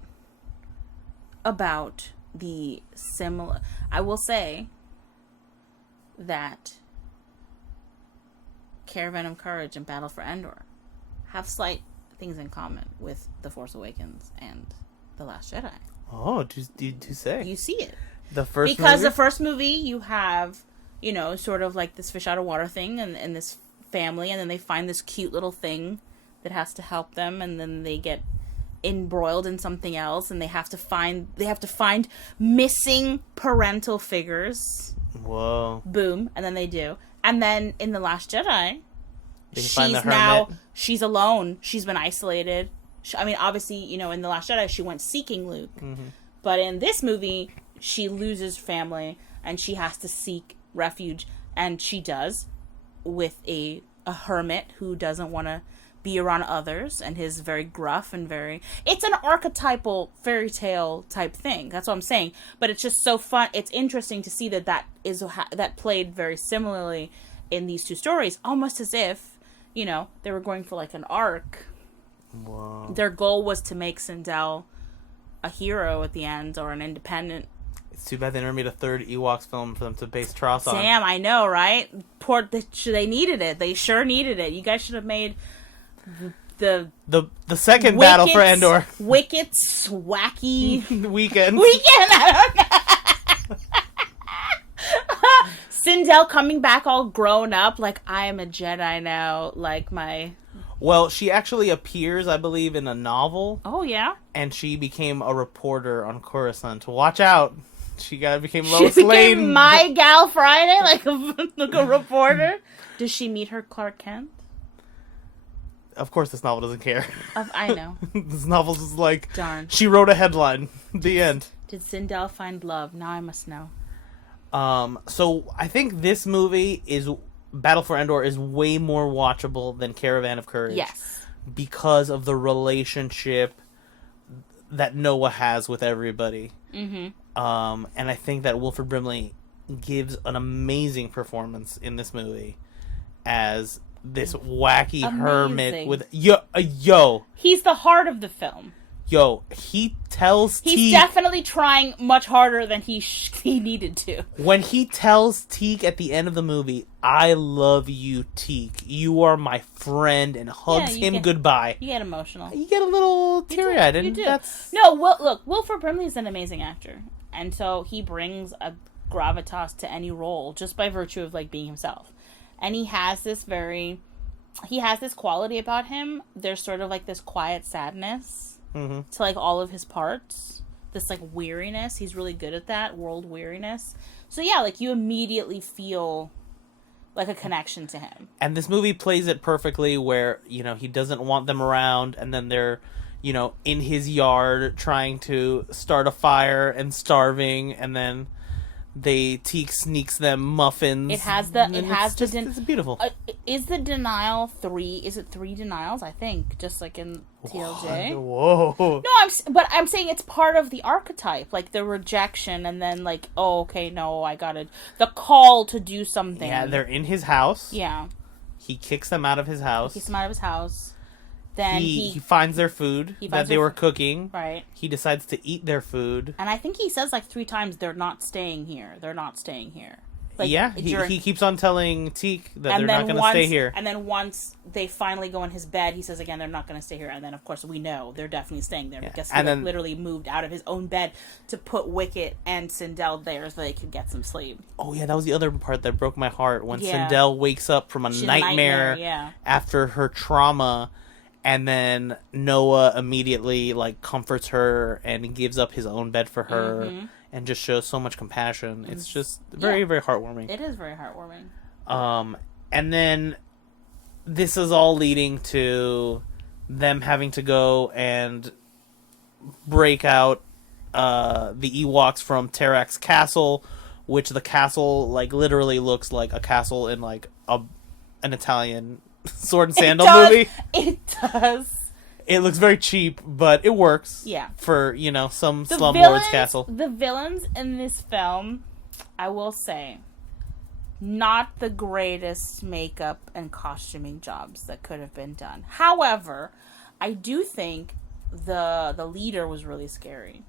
the similar... I will say that Caravan of Courage and Battle for Endor have slight things in common with The Force Awakens and The Last Jedi. Oh, do say. You see it. The first Because movie? the first movie, you have, sort of like this fish out of water thing and this family, and then they find this cute little thing that has to help them, and then they get embroiled in something else, and they have to find missing parental figures. Whoa. Boom. And then they do. And then in The Last Jedi, she's alone. She's been isolated. I mean, obviously, you know, in The Last Jedi, she went seeking Luke. Mm-hmm. But in this movie, she loses family and she has to seek refuge. And she does with a hermit who doesn't want to be around others, and his very gruff and very... It's an archetypal fairy tale type thing. That's what I'm saying. But it's just so fun. It's interesting to see that played very similarly in these two stories, almost as if, you know, they were going for like an arc. Wow. Their goal was to make Cindell a hero at the end, or an independent. It's too bad they never made a third Ewoks film for them to base Tross on. Damn, I know, right? They needed it. They sure needed it. You guys should have made the second battle for Endor. Wicket's wacky weekend. I don't know. Cindell coming back all grown up, like, I am a Jedi now, like my... Well, she actually appears, I believe, in a novel. Oh, yeah? And she became a reporter on Coruscant. Watch out. She became Lois Lane. She became My Gal Friday, like a reporter. Does she meet her Clark Kent? Of course this novel doesn't care. I know. This novel's just like... Darn. She wrote a headline. The end. Did Cindell find love? Now I must know. So I think this movie is... Battle for Endor is way more watchable than Caravan of Courage. Yes. Because of the relationship that Noah has with everybody. Mm-hmm. And I think that Wilford Brimley gives an amazing performance in this movie as this wacky hermit with... Yo! He's the heart of the film. Yo, he tells Teak... He's definitely trying much harder than he needed to. When he tells Teak at the end of the movie, I love you, Teak. You are my friend, and hugs him goodbye. You get emotional. You get a little teary-eyed. You do. That's... No, look, Wilford Brimley is an amazing actor. And so he brings a gravitas to any role just by virtue of, like, being himself. And he has this quality about him. There's sort of, like, this quiet sadness... Mm-hmm. To, like, all of his parts. This, like, weariness. He's really good at that. World weariness. So, yeah, like, you immediately feel, like, a connection to him. And this movie plays it perfectly where, you know, he doesn't want them around, and then they're, you know, in his yard trying to start a fire and starving, and then Teak sneaks them muffins. It's beautiful. Is the denial 3? Is it 3 denials? I think, just like in TLJ. Whoa. No, I'm saying it's part of the archetype, like the rejection, and then like, oh, okay, no, the call to do something. Yeah, they're in his house. Yeah. He kicks them out of his house. Then he finds their food that they were cooking. Right. He decides to eat their food. And I think he says like 3 times, they're not staying here. Like, yeah, he keeps on telling Teak that they're not going to stay here. And then once they finally go in his bed, he says again, they're not going to stay here. And then, of course, we know they're definitely staying there. Because he literally moved out of his own bed to put Wicket and Cindell there so they could get some sleep. Oh, yeah, that was the other part that broke my heart. When Cindell wakes up from a nightmare after her trauma... And then Noah immediately, like, comforts her and gives up his own bed for her and just shows so much compassion. It's just very, very heartwarming. It is very heartwarming. And then this is all leading to them having to go and break out the Ewoks from Tarak's castle, which the castle, like, literally looks like a castle in, like, an Italian... sword and sandal movie. It does. It looks very cheap, but it works. Yeah. For, you know, some slumlord's castle. The villains in this film, I will say, not the greatest makeup and costuming jobs that could have been done. However, I do think the leader was really scary.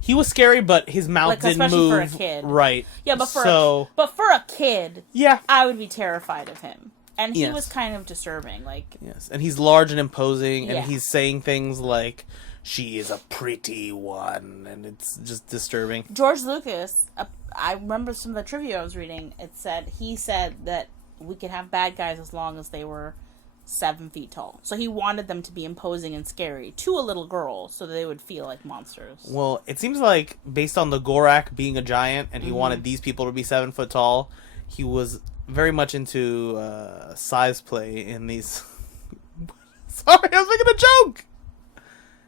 He was scary, but his mouth didn't move. Especially for a kid. Right. Yeah, but for a kid, yeah, I would be terrified of him. And he was kind of disturbing, like... Yes, and he's large and imposing, and he's saying things like, she is a pretty one, and it's just disturbing. George Lucas, I remember some of the trivia I was reading, he said that we could have bad guys as long as they were 7 feet tall. So he wanted them to be imposing and scary to a little girl so that they would feel like monsters. Well, it seems like based on the Gorak being a giant and he wanted these people to be 7 foot tall, he was very much into size play in these. Sorry, I was making a joke.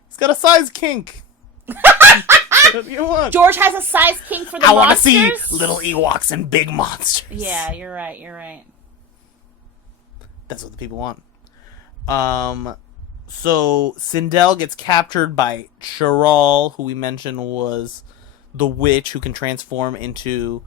He's got a size kink. What do you want? George has a size kink for the monsters. I want to see little Ewoks and big monsters. Yeah, you're right. That's what the people want. So Cindell gets captured by Chiral, who we mentioned was the witch who can transform into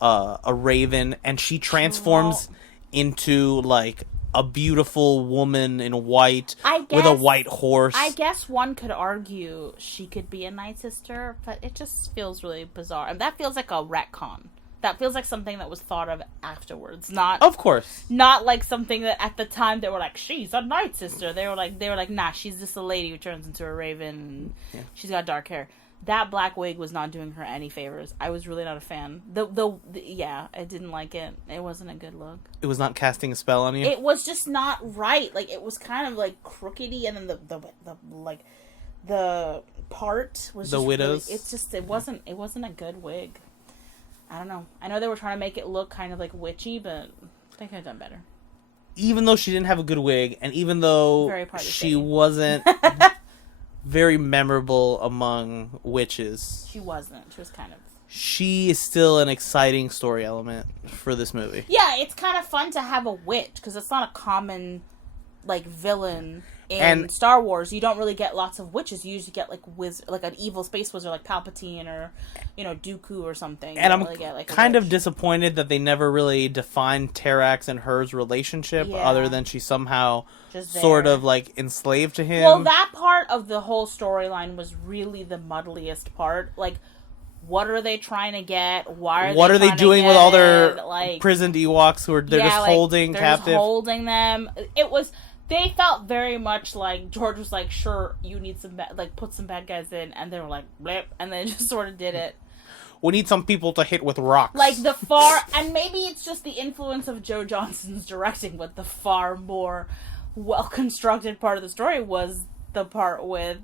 a raven, and she transforms into like a beautiful woman in white with a white horse. I guess one could argue she could be a Night Sister, but it just feels really bizarre. And that feels like a retcon. That feels like something that was thought of afterwards, not of course, not like something that at the time they were like, she's a Night Sister. They were like, nah, she's just a lady who turns into a raven. And she's got dark hair. That black wig was not doing her any favors. I was really not a fan. Yeah, I didn't like it. It wasn't a good look. It was not casting a spell on you. It was just not right. Like it was kind of like crookedy, and then the part was the just widows. Really, it wasn't a good wig. I don't know. I know they were trying to make it look kind of like witchy, but they could have done better. Even though she didn't have a good wig, and even though she wasn't very memorable among witches. She wasn't. She was kind of... She is still an exciting story element for this movie. Yeah, it's kind of fun to have a witch, because it's not a common, like, villain in Star Wars. You don't really get lots of witches. You usually get, like an evil space wizard like Palpatine or, Dooku or something. And I'm really get, like, kind of disappointed that they never really defined Terax and her's relationship, other than she's somehow sort of, like, enslaved to him. Well, that part of the whole storyline was really the muddliest part. Like, what are they trying to get? What are they doing with all their prisoned Ewoks who are they're just holding captive? Just holding them. They felt very much like George was like, sure, you need some put some bad guys in, and they were like, blip, and they just sort of did it. We need some people to hit with rocks. Like and maybe it's just the influence of Joe Johnston's directing, but the far more well-constructed part of the story was the part with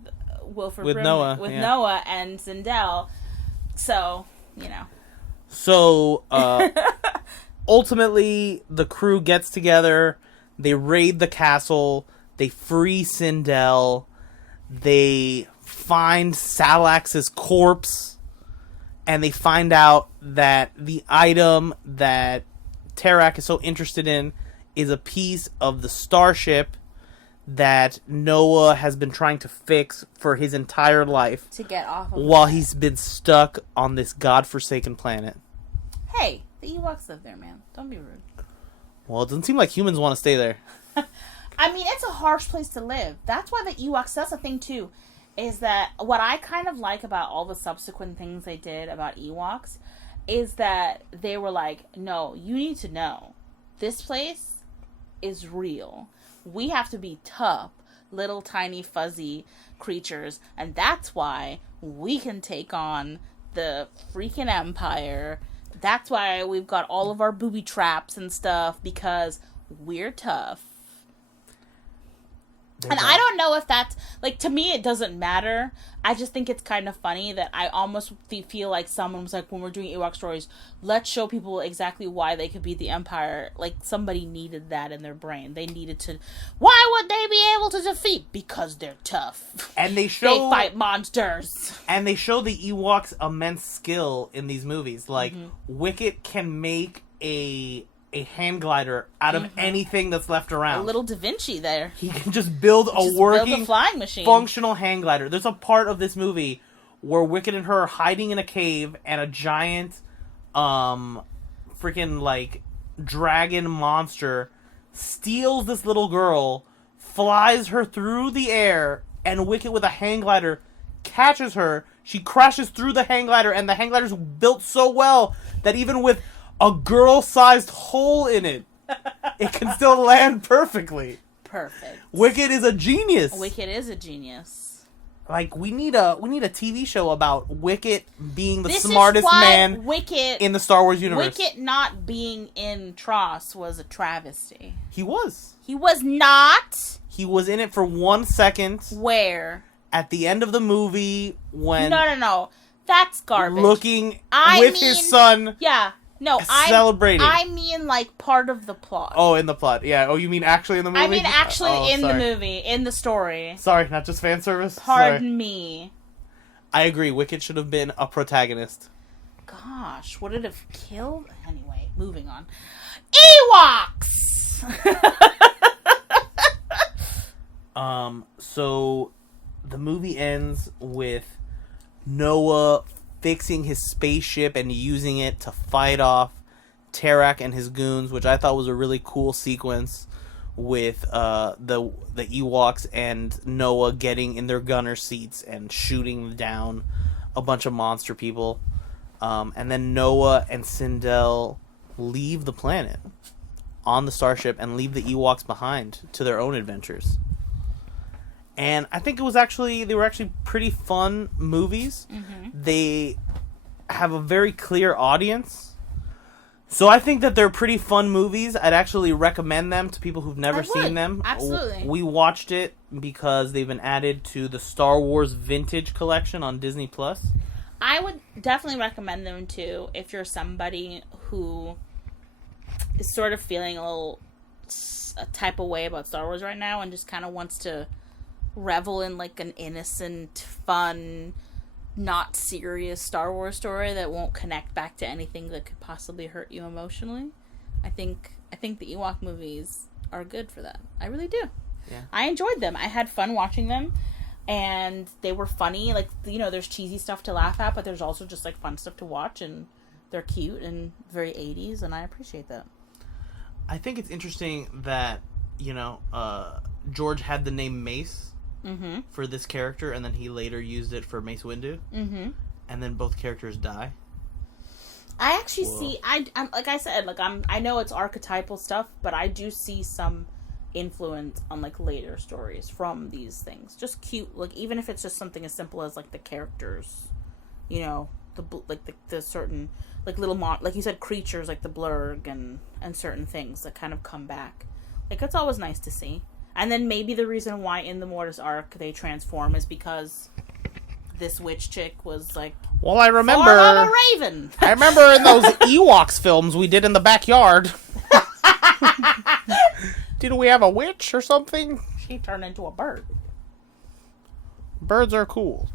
Noah and Cindell. So, So, ultimately, the crew gets together, they raid the castle, they free Cindell, they find Salax's corpse, and they find out that the item that Terax is so interested in is a piece of the starship that Noah has been trying to fix for his entire life to get off of while he's been stuck on this godforsaken planet. Hey, the Ewoks live there, man. Don't be rude. Well, it doesn't seem like humans want to stay there. I mean, it's a harsh place to live. That's why the Ewoks, that's the thing too, is that what I kind of like about all the subsequent things they did about Ewoks is that they were like, no, you need to know. This place is real. We have to be tough, little tiny fuzzy creatures, and that's why we can take on the freaking Empire. That's why we've got all of our booby traps and stuff, because we're tough. And I don't know if that's, like, to me it doesn't matter. I just think it's kind of funny that I almost feel like someone was like, when we're doing Ewok stories, let's show people exactly why they could be the Empire. Like, somebody needed that in their brain. They needed to, why would they be able to defeat? Because they're tough. And they fight monsters. And they show the Ewoks' immense skill in these movies. Like, Wicket can make a hand glider out of anything that's left around. A little Da Vinci there. He can just build a working, flying machine, functional hand glider. There's a part of this movie where Wicket and her are hiding in a cave, and a giant, freaking like dragon monster steals this little girl, flies her through the air, and Wicket with a hang glider catches her. She crashes through the hang glider, and the hang glider's built so well that even with a girl-sized hole in it, it can still land perfectly. Perfect. Wicket is a genius. Wicket is a genius. Like, we need a TV show about Wicket being the smartest man in the Star Wars universe. Wicket not being in TROS was a travesty. He was. He was not. He was in it for 1 second. Where? At the end of the movie when... No. That's garbage. Looking with his son. Yeah. No, celebrating. I mean, like, part of the plot. Oh, in the plot. Yeah. Oh, you mean actually in the movie? I mean actually in the movie, in the story. Sorry, not just fan service? Pardon me. I agree. Wicket should have been a protagonist. Gosh, would it have killed? Anyway, moving on. Ewoks! So the movie ends with Noah fixing his spaceship and using it to fight off Tarak and his goons, which I thought was a really cool sequence with the Ewoks and Noah getting in their gunner seats and shooting down a bunch of monster people. And then Noah and Cindell leave the planet on the starship and leave the Ewoks behind to their own adventures. And I think they were actually pretty fun movies. Mm-hmm. They have a very clear audience. So I think that they're pretty fun movies. I'd actually recommend them to people who've never seen them. Absolutely. We watched it because they've been added to the Star Wars Vintage Collection on Disney+. I would definitely recommend them too if you're somebody who is sort of feeling a type of way about Star Wars right now and just kind of wants to revel in like an innocent, fun, not serious Star Wars story that won't connect back to anything that could possibly hurt you emotionally. I think the Ewok movies are good for that. I really do. Yeah. I enjoyed them. I had fun watching them, and they were funny. Like, you know, there's cheesy stuff to laugh at, but there's also just like fun stuff to watch, and they're cute and very 80s, and I appreciate that. I think it's interesting that, you know, George had the name Mace for this character, and then he later used it for Mace Windu, and then both characters die. I actually see. I'm like I said, like I know it's archetypal stuff, but I do see some influence on like later stories from these things. Just cute, like even if it's just something as simple as like the characters, you know, the certain like little like you said, creatures like the blurg and certain things that kind of come back. Like it's always nice to see. And then maybe the reason why in the Mortis arc they transform is because this witch chick was like, well, I remember form of a raven. I remember in those Ewoks films we did in the backyard. Didn't we have a witch or something? She turned into a bird. Birds are cool.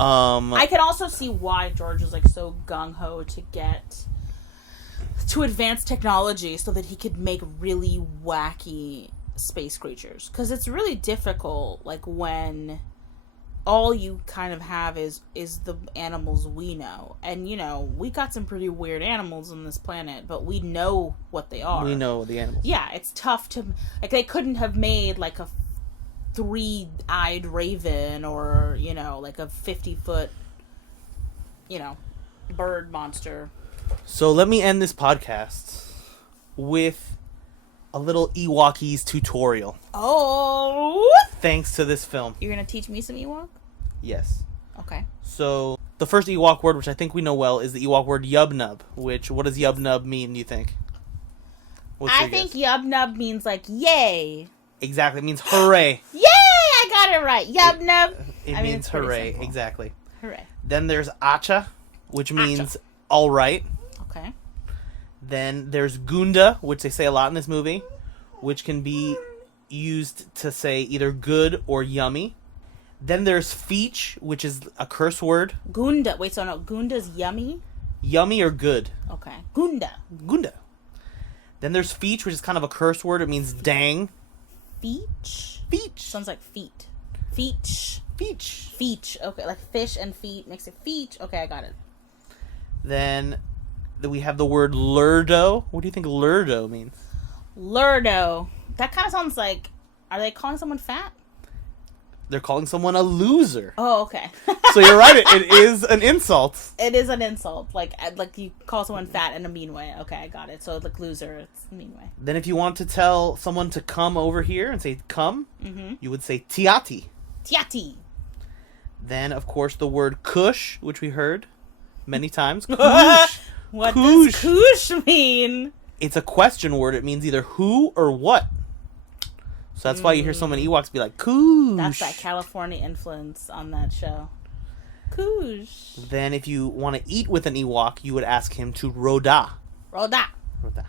I can also see why George was like so gung-ho to advance technology so that he could make really wacky space creatures, because it's really difficult like when all you kind of have is the animals we know, and you know we got some pretty weird animals on this planet, but we know what they are. We know the animals. Yeah, it's tough to like they couldn't have made like a 3-eyed raven or you know like a 50-foot you know bird monster. So let me end this podcast with a little Ewokies tutorial. Oh! Thanks to this film. You're gonna teach me some Ewok? Yes. Okay. So, the first Ewok word, which I think we know well, is the Ewok word Yubnub, which, what does Yubnub mean, do you think? I think Yubnub means, like, yay. Exactly, it means hooray. Yay! I got it right. Yubnub. It means hooray, exactly. Hooray. Then there's Acha, which means alright. Okay. Then there's Gunda, which they say a lot in this movie, which can be used to say either good or yummy. Then there's Feech, which is a curse word. Gunda. Wait, so no, Gunda's yummy? Yummy or good. Okay. Gunda. Then there's Feech, which is kind of a curse word. It means dang. Feech? Feech. Sounds like feet. Feech. Okay, like fish and feet makes it feech. Okay, I got it. Then we have the word lurdo. What do you think lurdo means? Lurdo. That kind of sounds like, are they calling someone fat? They're calling someone a loser. Oh, okay. So you're right. It is an insult. It is an insult. Like you call someone fat in a mean way. Okay, I got it. So like loser, it's a mean way. Then if you want to tell someone to come over here and say come, you would say tiati. Tiati. Then, of course, the word kush, which we heard many times. Kush. What does kush mean? It's a question word. It means either who or what. So that's why you hear so many Ewoks be like, kush. That's that California influence on that show. Kush. Then if you want to eat with an Ewok, you would ask him to roda. Roda. Roda.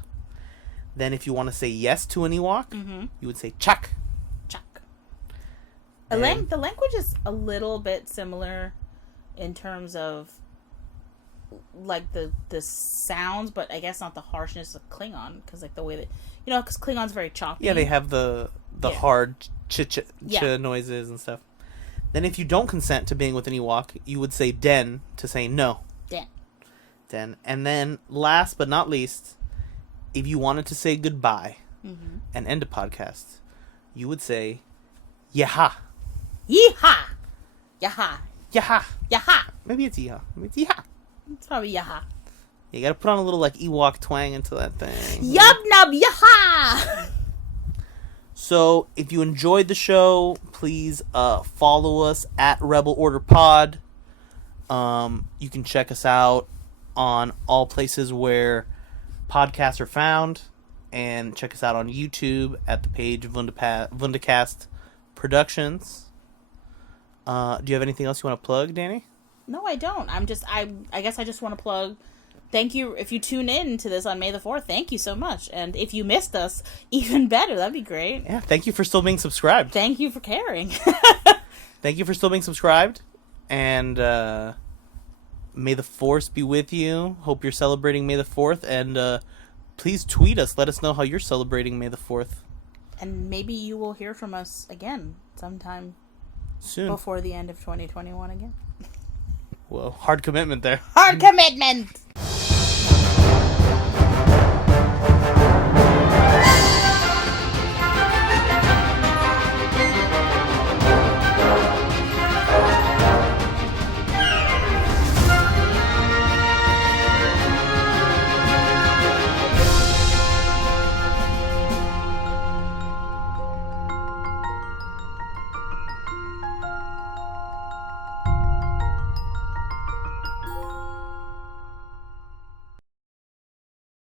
Then if you want to say yes to an Ewok, you would say chak. Chak. The language is a little bit similar in terms of like the sounds, but I guess not the harshness of Klingon, because like the way that, you know, because Klingon's very choppy. Yeah, they have the hard ch noises and stuff. Then if you don't consent to being with an Ewok, you would say den to say no. Den. And then last but not least, if you wanted to say goodbye and end a podcast, you would say yaha. Yeehaw. Yaha. Yaha. Yaha. Maybe it's yaha. Maybe it's yaha. It's probably yaha. You gotta put on a little like Ewok twang into that thing. Yubnub yaha. So if you enjoyed the show, please follow us at Rebel Order Pod. You can check us out on all places where podcasts are found, and check us out on YouTube at the page Wundacast Productions. Do you have anything else you want to plug, Danny? No, I don't. I guess I just want to plug. Thank you. If you tune in to this on May the 4th, thank you so much. And if you missed us, even better. That'd be great. Yeah, thank you for still being subscribed. Thank you for caring. Thank you for still being subscribed. And may the Force be with you. Hope you're celebrating May the 4th. And please tweet us. Let us know how you're celebrating May the 4th. And maybe you will hear from us again sometime soon. Before the end of 2021 again. Whoa, hard commitment there. Hard commitment!